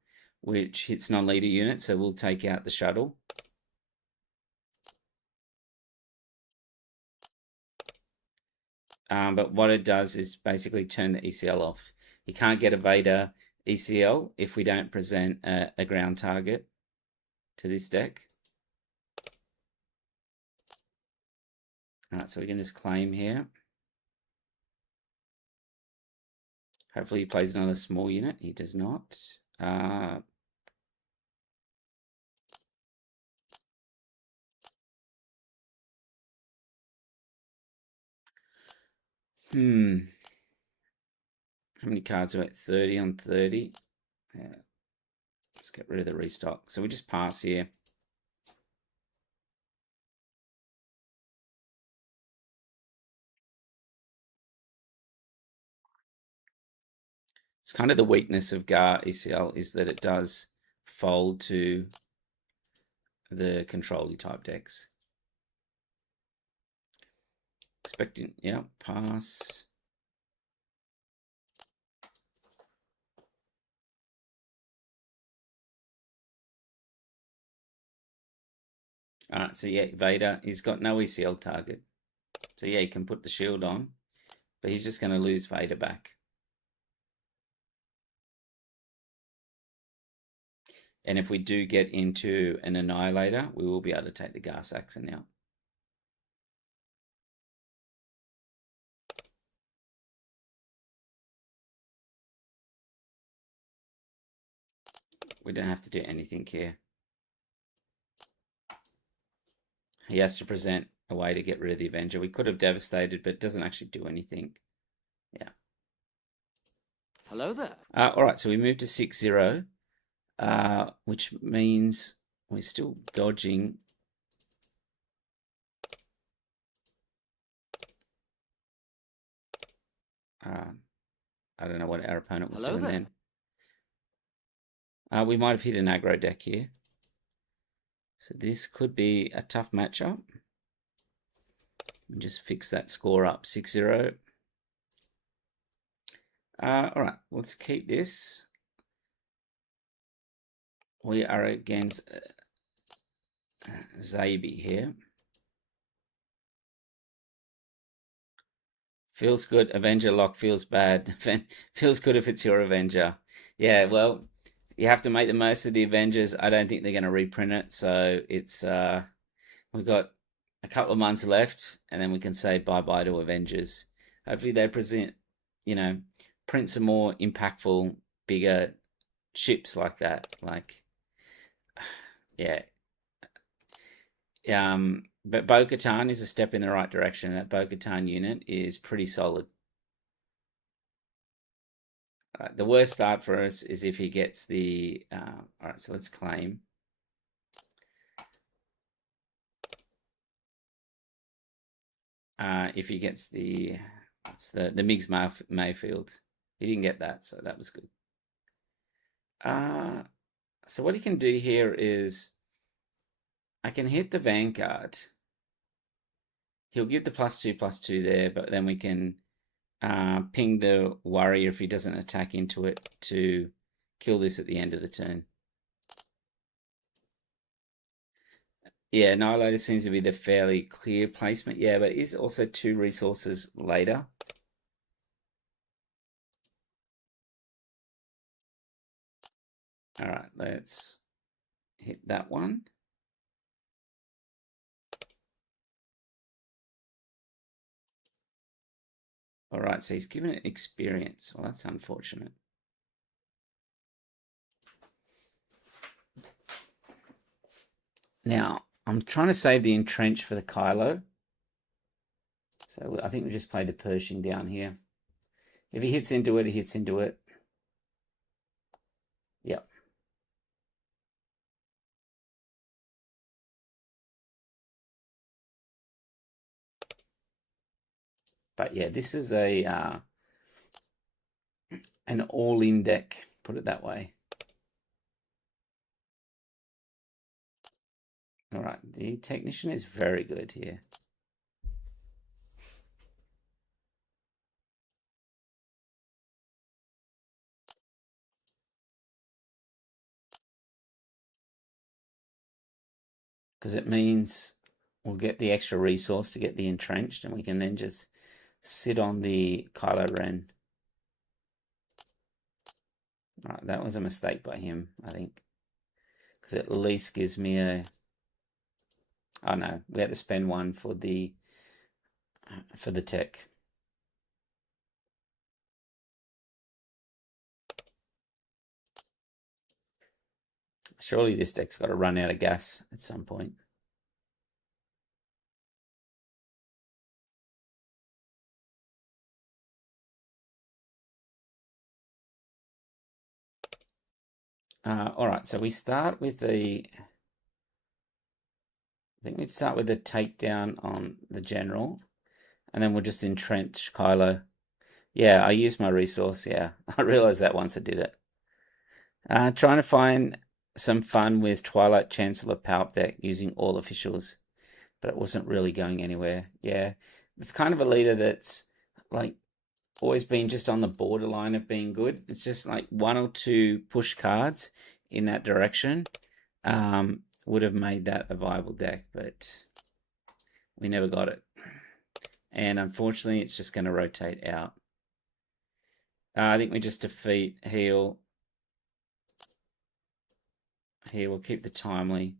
which hits non-leader units, so we'll take out the shuttle. But what it does is basically turn the ECL off. You can't get a Vader ECL if we don't present a ground target to this deck. All right, so we can just claim here. Hopefully he plays another small unit. He does not. How many cards are at 30 on 30? Yeah. Let's get rid of the restock. So we just pass here. It's kind of the weakness of Gar ECL is that it does fold to the control type decks. Expecting, yeah, pass. All right, so yeah, Vader, he's got no ECL target. So yeah, he can put the shield on, but he's just going to lose Vader back. And if we do get into an Annihilator, we will be able to take the Gar Saxon out. We don't have to do anything here. He has to present a way to get rid of the Avenger. We could have devastated, but it doesn't actually do anything. Yeah. Hello there. All right, so we moved to 6-0, which means we're still dodging. I don't know what our opponent was doing then. We might have hit an aggro deck here. So this could be a tough matchup. Just fix that score up, 6-0. All right, let's keep this. We are against Zabi here. Feels good. Avenger lock feels bad. Feels good if it's your Avenger. Yeah, well, you have to make the most of the Avengers. I don't think they're going to reprint it, so it's we've got a couple of months left, and then we can say bye-bye to Avengers. Hopefully they print some more impactful, bigger ships like that. Like, yeah. But Bo-Katan is a step in the right direction. That Bo-Katan unit is pretty solid. The worst start for us is if he gets the. All right, so let's claim. If he gets the, what's the Migs Mayfield, he didn't get that, so that was good. So what he can do here is, I can hit the Vanguard. He'll give the +2/+2 there, but then we can ping the Warrior if he doesn't attack into it to kill this at the end of the turn. Yeah, Annihilator seems to be the fairly clear placement. Yeah, but it is also 2 resources later. All right, let's hit that one. All right, so he's given it experience. Well, that's unfortunate. Now, I'm trying to save the entrench for the Kylo. So I think we just play the Pershing down here. If he hits into it, he hits into it. Yep. But yeah, this is a an all-in deck, put it that way. All right, the Technician is very good here. Because it means we'll get the extra resource to get the entrenched, and we can then just sit on the Kylo Ren. All right, that was a mistake by him, I think. Because it at least gives me a... Oh no, we had to spend one for the tech. Surely this deck's got to run out of gas at some point. All right, so we start with the... I think we'd start with the takedown on the general, and then we'll just entrench Kylo. Yeah, I used my resource, yeah. I realized that once I did it. Trying to find some fun with Twilight Chancellor Palp deck using all officials, but it wasn't really going anywhere. Yeah, it's kind of a leader that's like always been just on the borderline of being good. It's just like 1 or 2 push cards in that direction would have made that a viable deck, but we never got it. And unfortunately, it's just going to rotate out. I think we just defeat, heal. Here, we'll keep the timely.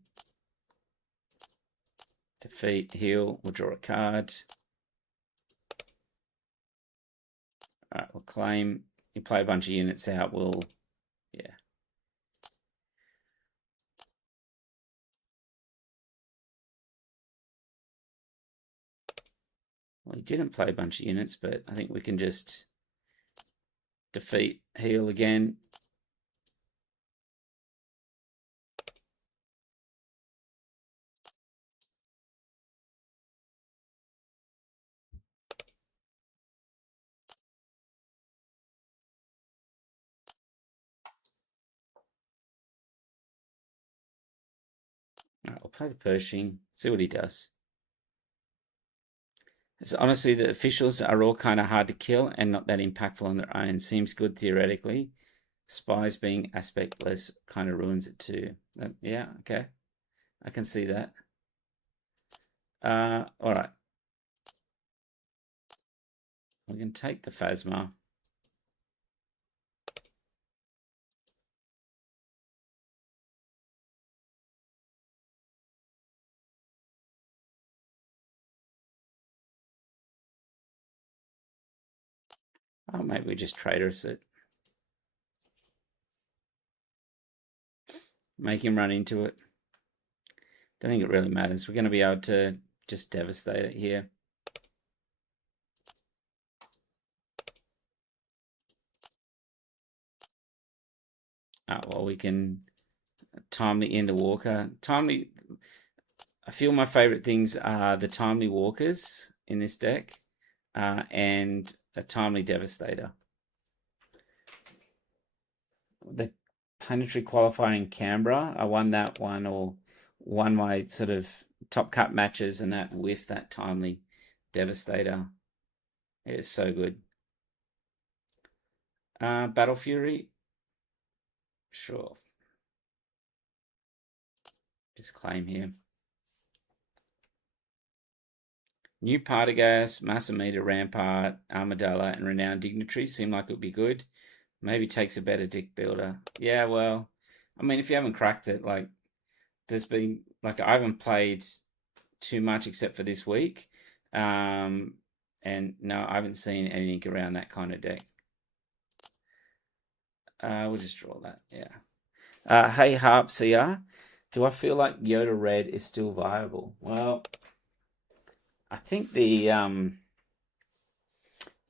Defeat, heal, we'll draw a card. All right, we'll claim. You play a bunch of units out, we'll, yeah. Well, he didn't play a bunch of units, but I think we can just defeat, heal again. All right, we'll play the Pershing, see what he does. It's honestly, the officials are all kind of hard to kill and not that impactful on their own. Seems good theoretically. Spies being aspectless kind of ruins it too. Yeah, okay. I can see that. All right. We can take the Phasma. Oh, maybe we just Traitorous it. Make him run into it. Don't think it really matters. We're going to be able to just devastate it here. Well, we can timely end the walker. Timely. I feel my favorite things are the timely walkers in this deck, and a timely devastator. The planetary qualifier in Canberra, I won that one, or won my sort of top cut matches, and that with that timely devastator. It is so good. Battle Fury, sure. Just claim here. New Partagas, Massamita, Rampart, Armadillo, and Renowned Dignitaries seem like it would be good. Maybe takes a better deck builder. Yeah, well, I mean, if you haven't cracked it, like, there's been, like, I haven't played too much except for this week. And no, I haven't seen anything around that kind of deck. We'll just draw that, yeah. Hey, Harp CR, do I feel like Yoda Red is still viable? Well, I think the Yoda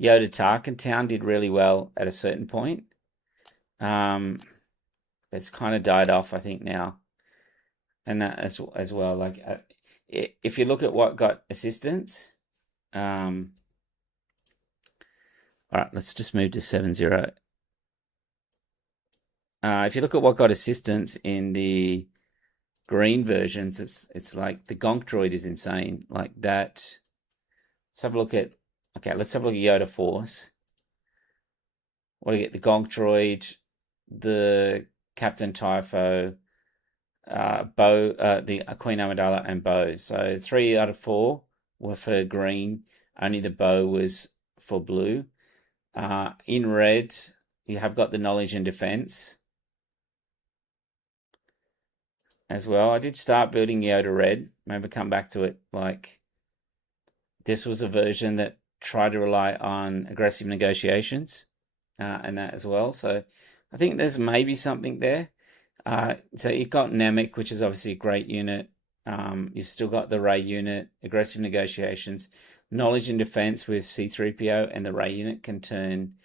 Tarkin Town did really well at a certain point. It's kind of died off, I think, now. And that as well, like, if you look at what got assistance, all right, let's just move to 7-0. If you look at what got assistance in the green versions, it's like the Gonk Droid is insane. Like that. Let's have a look at. Okay, let's have a look at Yoda Force. What do you get? The Gonk Droid, the Captain Typho, Bo, the Queen Amidala, and Bo. So 3 out of 4 were for green. Only the Bo was for blue. In red, you have got the Knowledge and Defense as well. I did start building Yoda Red. Maybe come back to it. Like, this was a version that tried to rely on aggressive negotiations and that as well. So I think there's maybe something there. So you've got Namek, which is obviously a great unit. You've still got the Ray unit, aggressive negotiations, knowledge and defense with C3PO, and the Ray unit can turn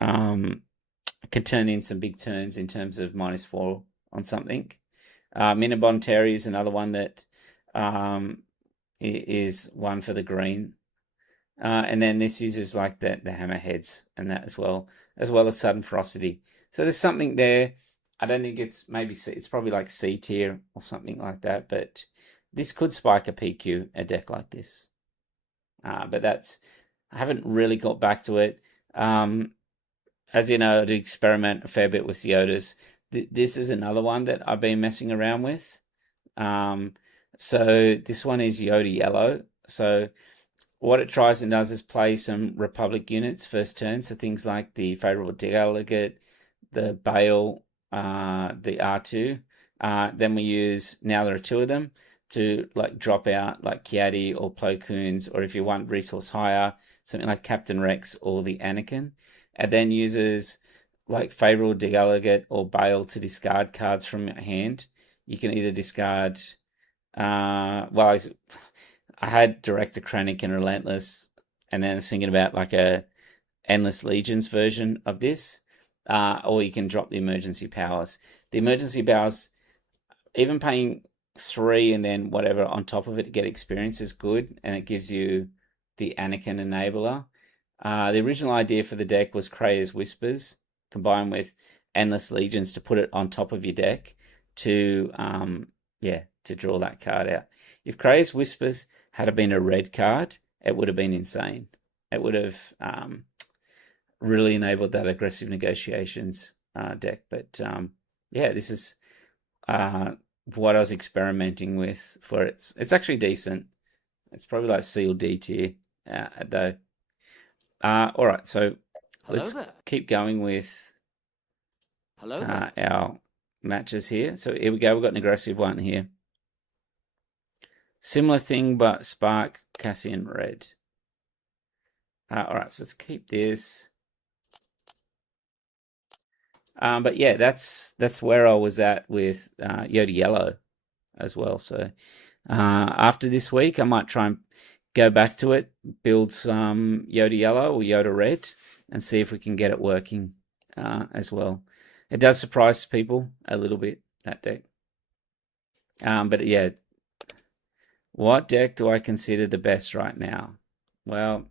in some big turns in terms of -4 on something. Minabon Terry is another one that is one for the green. And then this uses like the hammerheads and that as well as sudden ferocity. So there's something there. I don't think it's it's probably like C tier or something like that, but this could spike a PQ, a deck like this. But I haven't really got back to it. As you know, I do experiment a fair bit with Yodas. This is another one that I've been messing around with. So this one is Yoda Yellow. So what it tries and does is play some Republic units first turn. So things like the Favorable Delegate, the Bale, the R2. Then we use, now there are 2 of them, to like drop out like Kiadi or Plo Koons, or if you want resource higher, something like Captain Rex or the Anakin. And then uses like Favorable Delegate or Bale to discard cards from your hand. You can either discard, I had Director Krennic and Relentless, and then I was thinking about like a Endless Legions version of this, or you can drop the emergency powers. The emergency powers, even paying 3 and then whatever on top of it to get experience is good, and it gives you the Anakin enabler. The original idea for the deck was Kraya's Whispers combined with Endless Legions to put it on top of your deck to draw that card out. If Kraya's Whispers had been a red card, it would have been insane. It would have really enabled that aggressive negotiations deck. But this is what I was experimenting with for it. It's actually decent. It's probably like C or D tier though. All right, so let's keep going with our matches here. So here we go. We've got an aggressive one here. Similar thing, but Spark, Cassian Red. All right, so let's keep this. But yeah, that's where I was at with Yoda Yellow as well. So After this week, I might try and go back to it, build some Yoda Yellow or Yoda Red, and see if we can get it working as well. It does surprise people a little bit, that deck. But yeah, what deck do I consider the best right now? Well,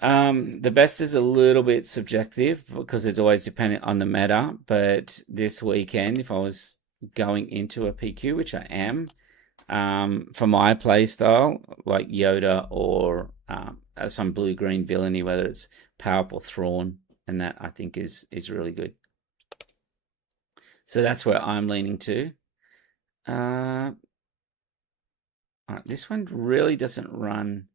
the best is a little bit subjective because it's always dependent on the meta. But this weekend, if I was going into a PQ, which I am, for my play style, like Yoda or some blue-green villainy, whether it's Powerful Thrawn, and that I think is really good. So that's where I'm leaning to. All right, this one really doesn't run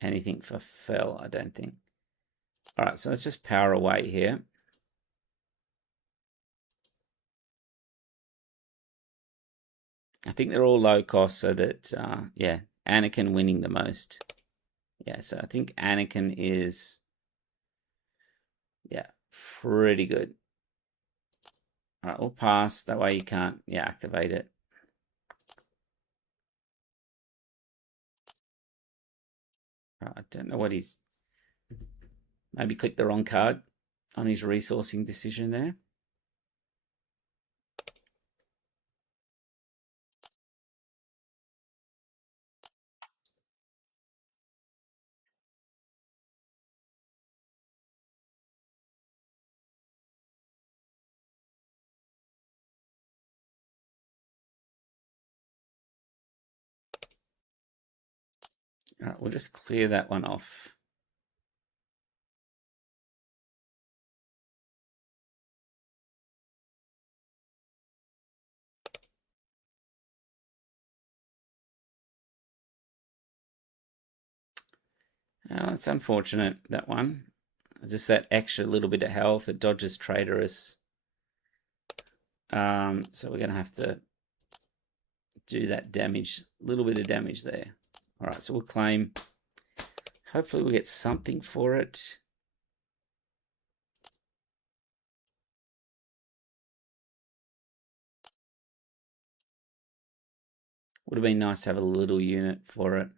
anything for Fell, I don't think. All right, so let's just power away here. I think they're all low cost, so that, yeah, Anakin winning the most. Yeah, so I think Anakin is, yeah, pretty good. All right, we'll pass. That way you can't, yeah, activate it. Right, I don't know what he's, maybe clicked the wrong card on his resourcing decision there. All right, we'll just clear that one off. It's unfortunate, that one. Just that extra little bit of health. It dodges Traitorous. So we're going to have to do that damage, a little bit of damage there. All right, so we'll claim. Hopefully we'll get something for it. Would have been nice to have a little unit for it.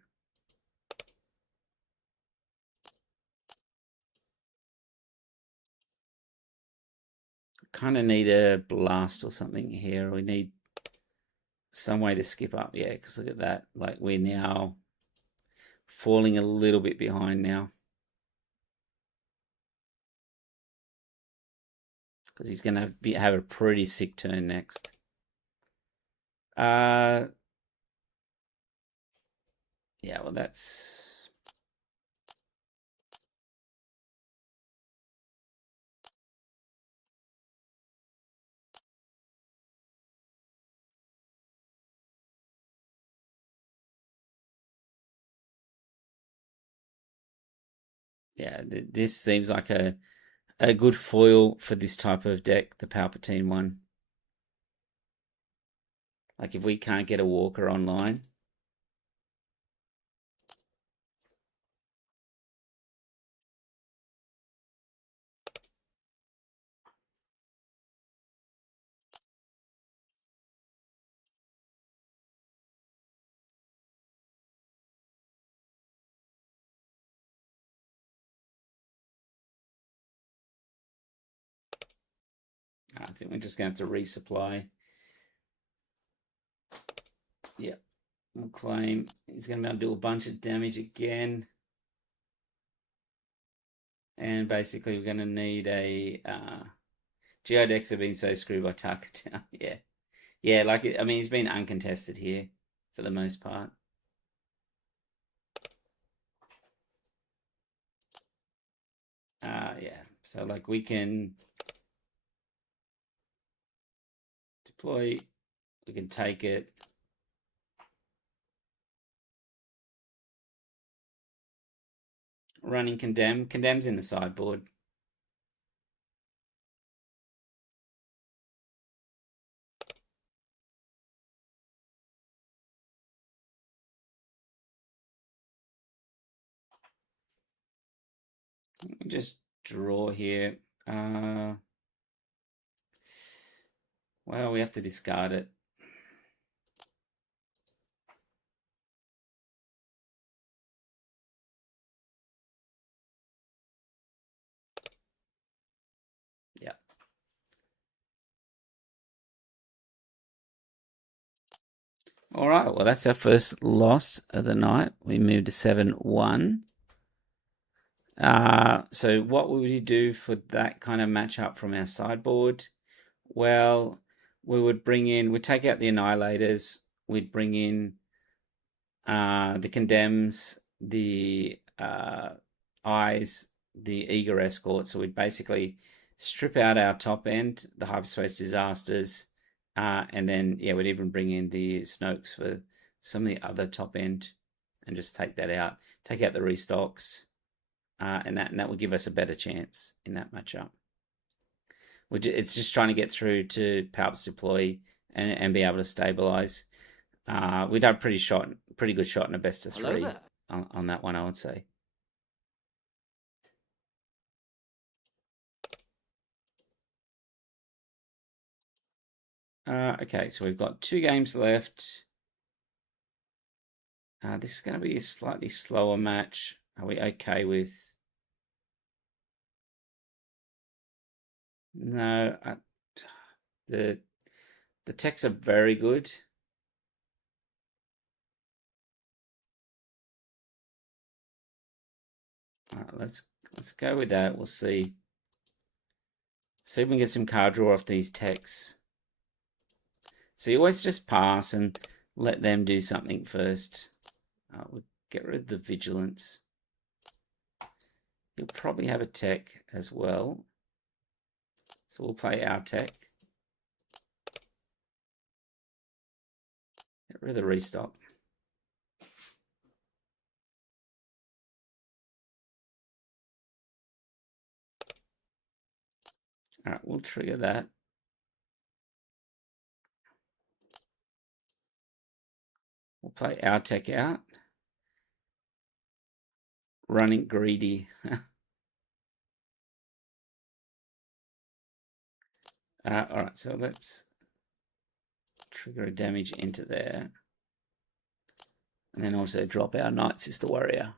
Kind of need a blast or something here. We need some way to skip up. Yeah, because look at that. Like, we're now falling a little bit behind now. Because he's going to have a pretty sick turn next. Yeah, well, that's... Yeah, this seems like a good foil for this type of deck, the Palpatine one. Like, if we can't get a walker online... I think we're just going to have to resupply. Yeah, we'll claim. He's going to be able to do a bunch of damage again. And basically we're going to need a... Geodex have been so screwed by Tarkatown. Yeah. Yeah, like, I mean, he's been uncontested here for the most part. Yeah, so like we can deploy, we can take it. Running Condemn. Condemn's in the sideboard. Just draw here. Well, we have to discard it. All right, well, that's our first loss of the night. We moved to 7-1. So what would we do for that kind of matchup from our sideboard? Well, we'd take out the Annihilators, we'd bring in the Condemns, the Eyes, the Eager Escort. So we'd basically strip out our top end, the Hyperspace Disasters, and then, yeah, we'd even bring in the Snokes for some of the other top end and just take that out. Take out the restocks, and that would give us a better chance in that matchup. It's just trying to get through to Palps deploy and be able to stabilize. We'd have pretty good shot in a best of Hello three there. on that one, I would say. Okay, so we've got 2 games left. This is going to be a slightly slower match. Are we okay with? No, the the techs are very good. Let's go with that. We'll see. See if we can get some card draw off these techs. So you always just pass and let them do something first. We'll get rid of the vigilance. You'll probably have a tech as well. So we'll play our tech. Get rid of the restock. All right, we'll trigger that. We'll play our tech out. Running greedy. All right, so let's trigger a damage into there. And then also drop our Night Sister Warrior.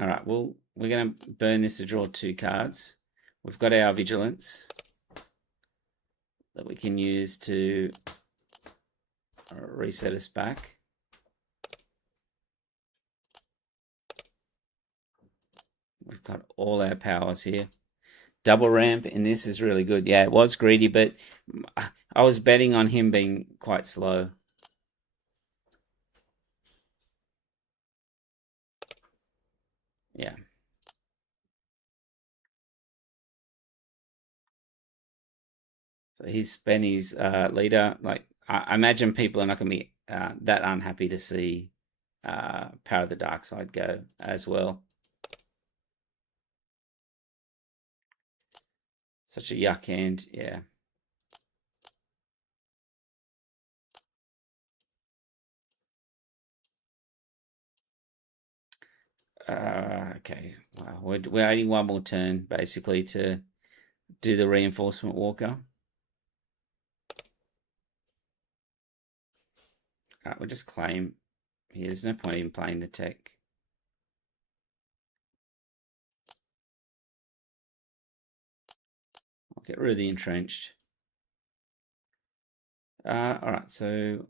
All right, well, we're going to burn this to draw 2 cards. We've got our Vigilance that we can use to reset us back. We've got all our powers here. Double ramp in this is really good. Yeah, it was greedy, but I was betting on him being quite slow. Yeah. So he's spent his leader. Like, I imagine people are not going to be that unhappy to see Power of the Dark Side go as well. Such a yuck hand, yeah. Okay, well, we're adding one more turn basically to do the reinforcement walker. We'll just claim here. There's no point in playing the tech. I'll get rid of the entrenched. All right, so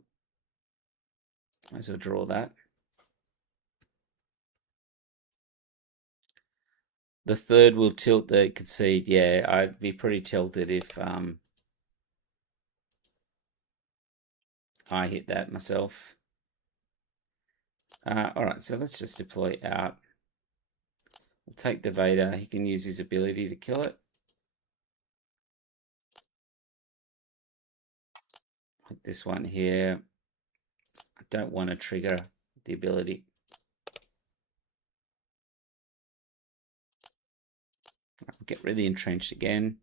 might as well draw that. The third will tilt the concede. Yeah, I'd be pretty tilted if I hit that myself. All right, so let's just deploy out. We'll take the Vader. He can use his ability to kill it. Like this one here. I don't want to trigger the ability. I'll get rid of the entrenched again.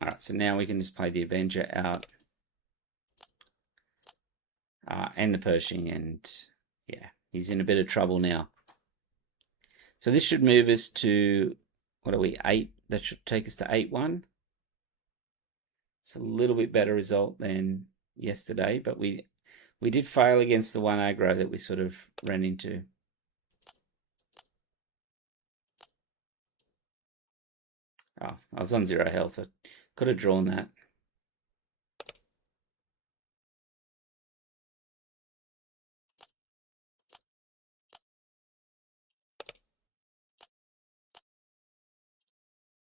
All right, so now we can just play the Avenger out. And the Pershing, and yeah, he's in a bit of trouble now. So this should move us to, what are we, 8? That should take us to 8-1. It's a little bit better result than yesterday, but we did fail against the one aggro that we sort of ran into. Oh, I was on 0 health. I could have drawn that.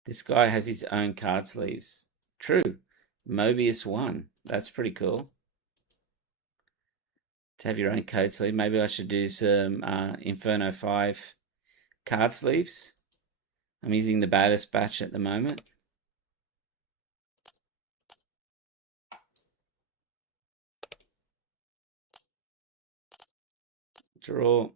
This guy has his own card sleeves. True. Mobius 1. That's pretty cool. To have your own code sleeve. Maybe I should do some Inferno 5 card sleeves. I'm using the baddest batch at the moment. Draw.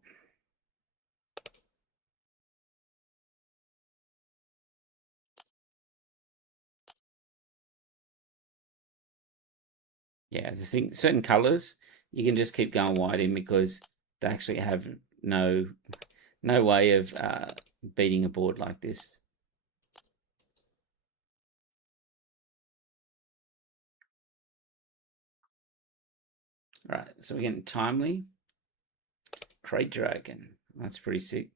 Yeah, the thing, certain colors you can just keep going white in because they actually have no way of beating a board like this. All right, so we're getting Timely, Crate Dragon. That's pretty sick.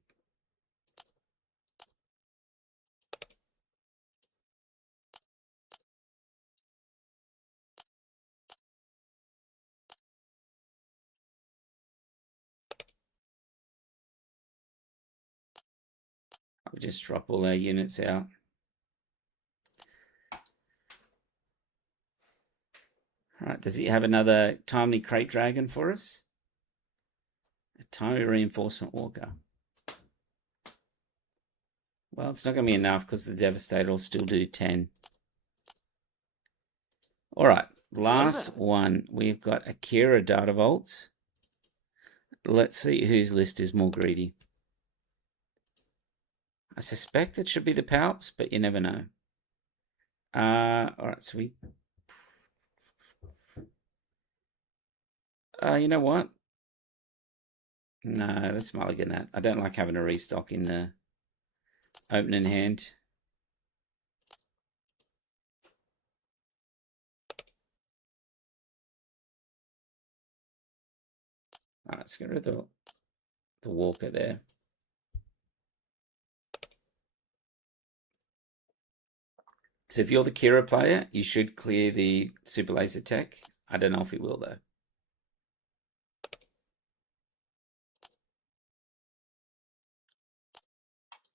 I'll just drop all our units out. All right, does he have another Timely Crate Dragon for us? A Timely Reinforcement Walker. Well, it's not going to be enough because the Devastator will still do 10. All right, last one. We've got Akira Data Vault. Let's see whose list is more greedy. I suspect it should be the Palps, but you never know. All right, so we... you know what? No, let's mulligan that. I don't like having a restock in the opening hand. All right, let's get rid of the Walker there. So if you're the Kira player, you should clear the Super Laser Tech. I don't know if he will, though.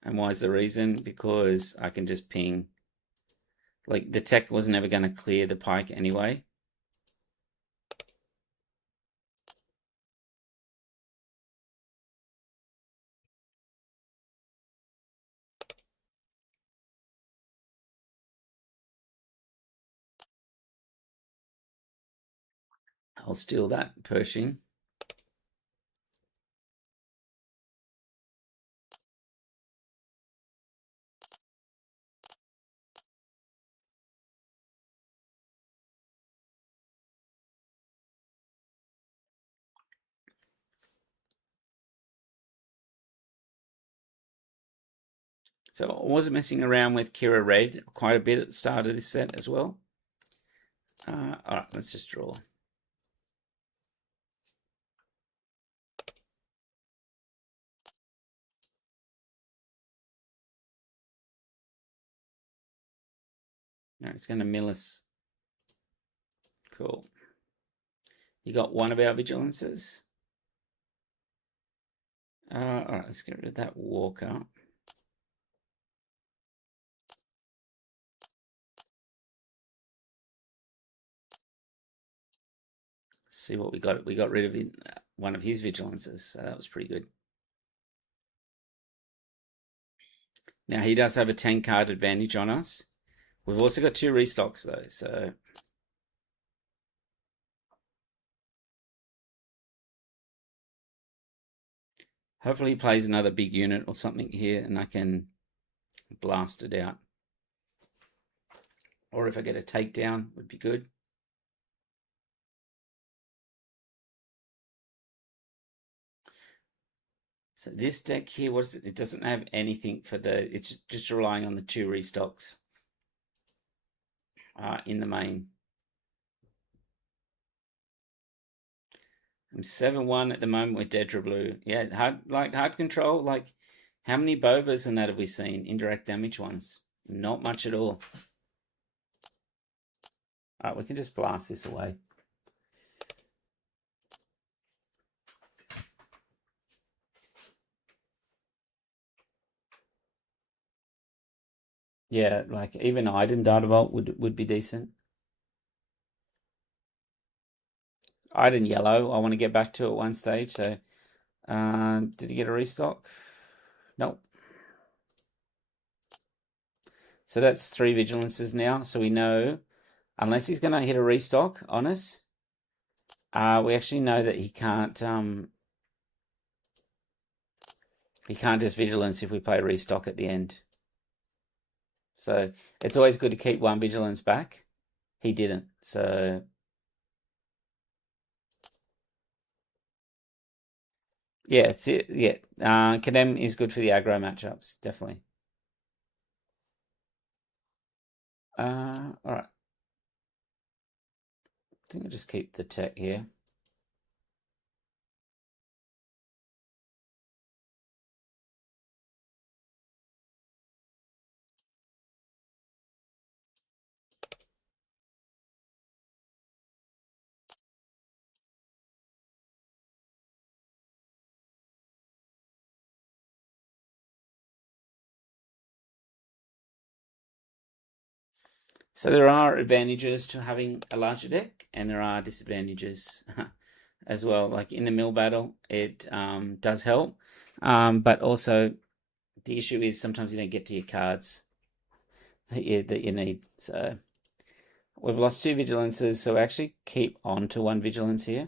And why is the reason? Because I can just ping. Like, the tech was never going to clear the pike anyway. I'll steal that Pershing. So I was messing around with Kira Red quite a bit at the start of this set as well. All right, let's just draw. No, it's going to mill us. Cool. You got one of our vigilances. All right, let's get rid of that Walker. Let's see what we got. We got rid of one of his vigilances, so that was pretty good. Now he does have a 10 card advantage on us. We've also got 2 restocks though, so hopefully he plays another big unit or something here and I can blast it out. Or if I get a takedown, would be good. So So this deck here, what is it? It doesn't have anything for the. It's just relying on the 2 restocks in the main. I'm 7-1 at the moment with Dedra Blue. Yeah, hard control. Like, how many Bobas and that have we seen? Indirect damage ones. Not much at all. All right, we can just blast this away. Yeah, like even Iden Dartavolt would be decent. Iden Yellow, I want to get back to at one stage. So, did he get a restock? Nope. So that's 3 vigilances now. So we know, unless he's going to hit a restock on us, we actually know that he can't. He can't just vigilance if we play restock at the end. So it's always good to keep 1 vigilance back. He didn't. So yeah, yeah. Kadem is good for the aggro matchups, definitely. All right. I think I'll just keep the tech here. So there are advantages to having a larger deck, and there are disadvantages as well. Like in the mill battle, it does help, but also the issue is sometimes you don't get to your cards that you need. So we've lost 2 vigilances, so we actually keep on to 1 vigilance here.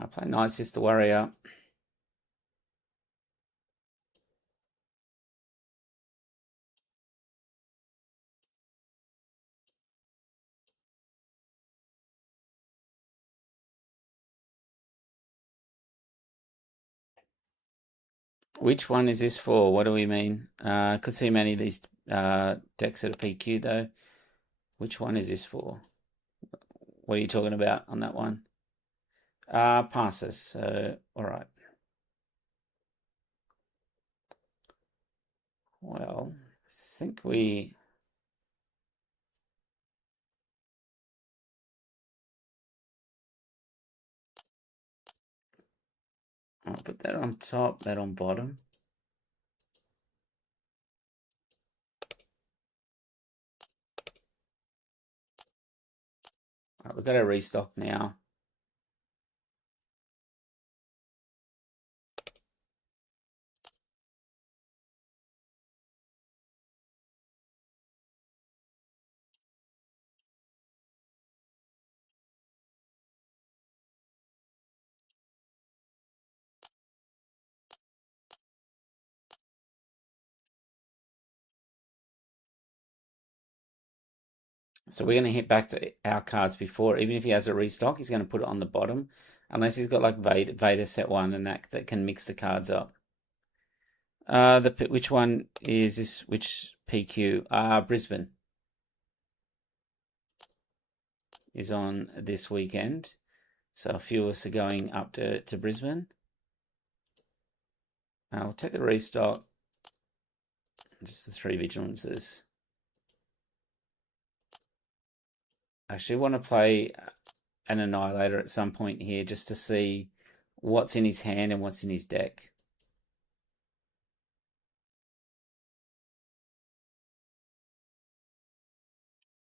I play Night Sister Warrior. Which one is this for? What do we mean? Could see many of these decks at a PQ though. Which one is this for? What are you talking about on that one? Passes. So, all right. Well, I think I'll put that on top, that on bottom. All right, we've got to restock now. So we're going to hit back to our cards before. Even if he has a restock, he's going to put it on the bottom, unless he's got like Vader set 1 and that can mix the cards up. Which one is this? Which PQ? Brisbane is on this weekend, so a few of us are going up to Brisbane. We'll take the restock. Just the 3 vigilances. I actually want to play an Annihilator at some point here just to see what's in his hand and what's in his deck.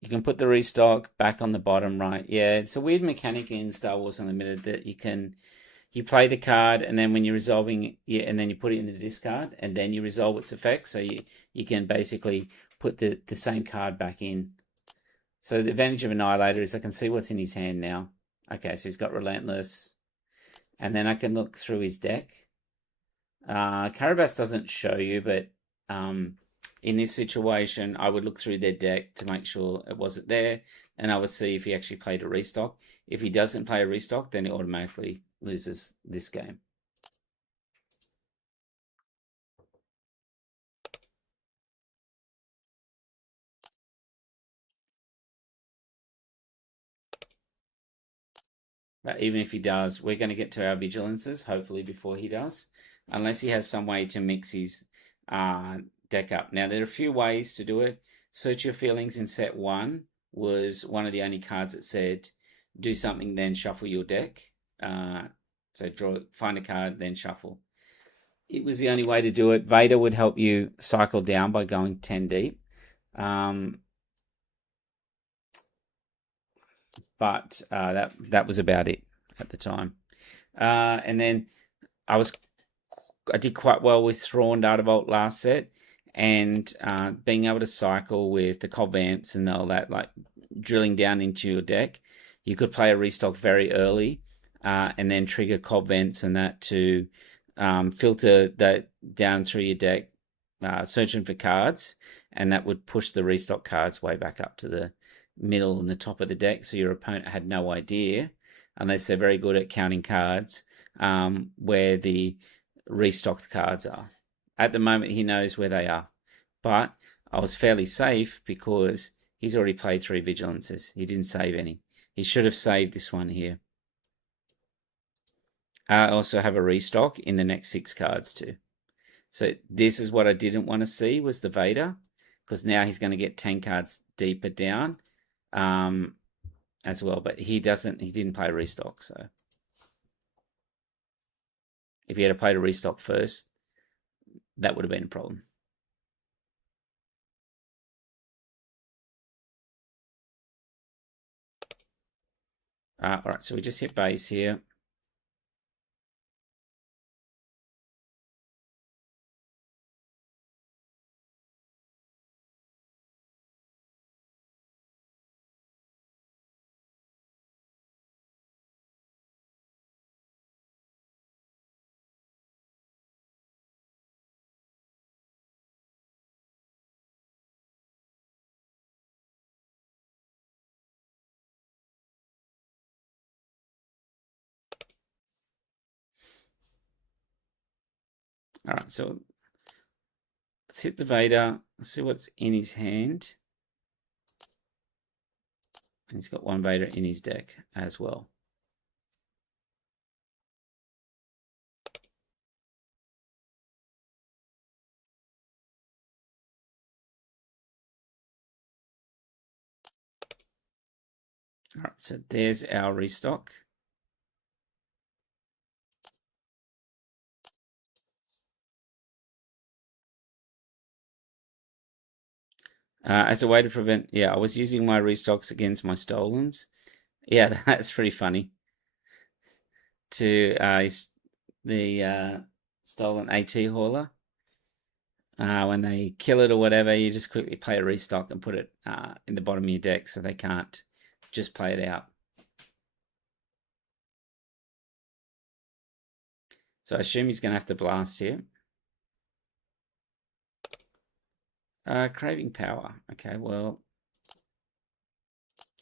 You can put the restock back on the bottom right. Yeah, it's a weird mechanic in Star Wars Unlimited that you play the card and then when you're resolving and then you put it in the discard and then you resolve its effects. So you can basically put the same card back in. So the advantage of Annihilator is I can see what's in his hand now. Okay, so he's got Relentless. And then I can look through his deck. Carabas doesn't show you, but in this situation, I would look through their deck to make sure it wasn't there, and I would see if he actually played a restock. If he doesn't play a restock, then he automatically loses this game. But even if he does, we're going to get to our vigilances, hopefully before he does, unless he has some way to mix his deck up. Now, there are a few ways to do it. Search Your Feelings in set 1 was one of the only cards that said, do something, then shuffle your deck. So find a card, then shuffle. It was the only way to do it. Vader would help you cycle down by going 10 deep. But that was about it at the time. And then I did quite well with Thrawn Data Vault last set, and being able to cycle with the Cobb Vamps and all that, like drilling down into your deck. You could play a restock very early, and then trigger Cobb Vents and that to filter that down through your deck, searching for cards, and that would push the restock cards way back up to the middle and the top of the deck, so your opponent had no idea, unless they're very good at counting cards, where the restocked cards are. At the moment, he knows where they are, but I was fairly safe because he's already played 3 vigilances. He didn't save any. He should have saved this one here. I also have a restock in the next 6 cards too. So this is what I didn't want to see, was the Vader, because now he's going to get 10 cards deeper down as well. But he didn't play a restock. So if he had played a restock first, that would have been a problem. All right, so we just hit base here. All right, so let's hit the Vader. Let's see what's in his hand. And he's got 1 Vader in his deck as well. All right, so there's our restock. As a way to prevent, yeah, I was using my restocks against my stolens. Yeah, that's pretty funny. To the stolen AT hauler. When they kill it or whatever, you just quickly play a restock and put it in the bottom of your deck so they can't just play it out. So I assume he's going to have to blast here. Craving power. Okay, well,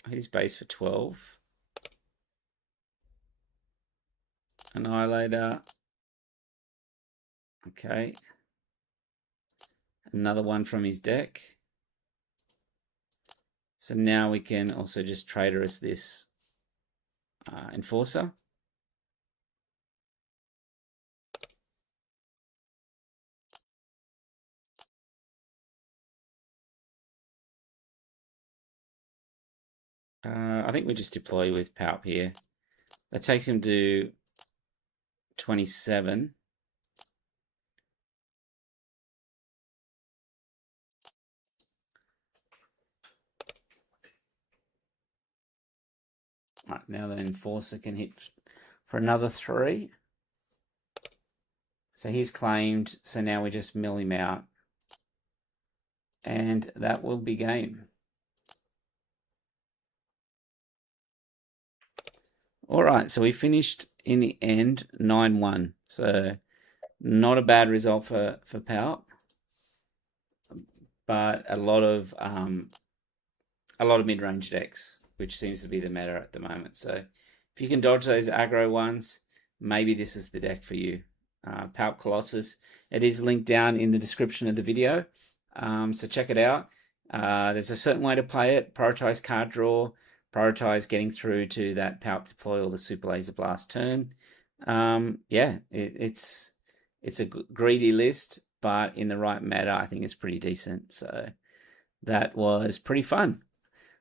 I hit his base for 12. Annihilator. Okay. Another one from his deck. So now we can also just Traitorous this Enforcer. I think we just deploy with Palp here. That takes him to 27. Right, now the Enforcer can hit for another 3. So he's claimed, so now we just mill him out. And that will be game. All right, so we finished in the end 9-1. So Not a bad result for Palp, but a lot of mid-range decks, which seems to be the meta at the moment. So if you can dodge those aggro ones, maybe this is the deck for you. Palp Colossus. It is linked down in the description of the video, so check it out. There's a certain way to play it. Prioritize card draw. Prioritize getting through to that Palp deploy or the Super Laser Blast turn. Yeah, it's a greedy list, but in the right meta, I think it's pretty decent. So that was pretty fun.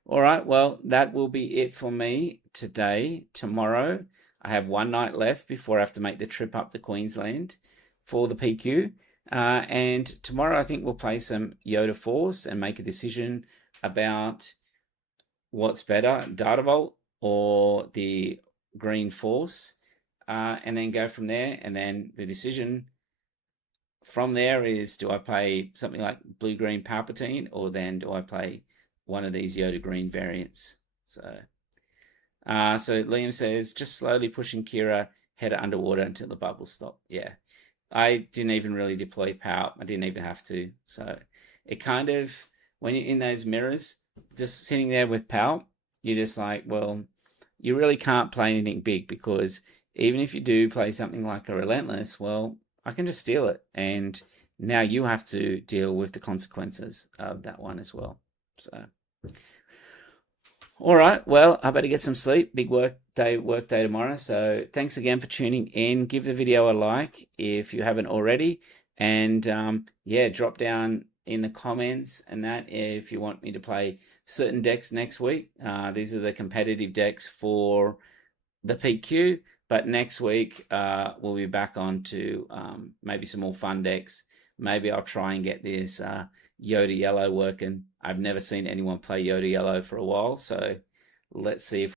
All right, well, that will be it for me today. Tomorrow, I have one night left before I have to make the trip up to Queensland for the PQ. And tomorrow, I think we'll play some Yoda Force and make a decision about what's better, Data Vault or the Green Force, and then go from there. And then the decision from there is, do I play something like Blue-Green Palpatine, or then do I play one of these Yoda Green variants? So Liam says, just slowly pushing Kira header underwater until the bubbles stop. Yeah, I didn't even really deploy Palp. I didn't even have to. So it kind of, when you're in those mirrors, just sitting there with Palp, you're just like, well, you really can't play anything big, because even if you do play something like a Relentless, well, I can just steal it. And now you have to deal with the consequences of that one as well. So, all right, well, I better get some sleep. Big work day tomorrow. So thanks again for tuning in. Give the video a like if you haven't already. And yeah, drop down in the comments and that if you want me to play certain decks next week. These are the competitive decks for the PQ. But next week, we'll be back on to maybe some more fun decks. Maybe I'll try and get this Yoda Yellow working. I've never seen anyone play Yoda Yellow for a while, so let's see if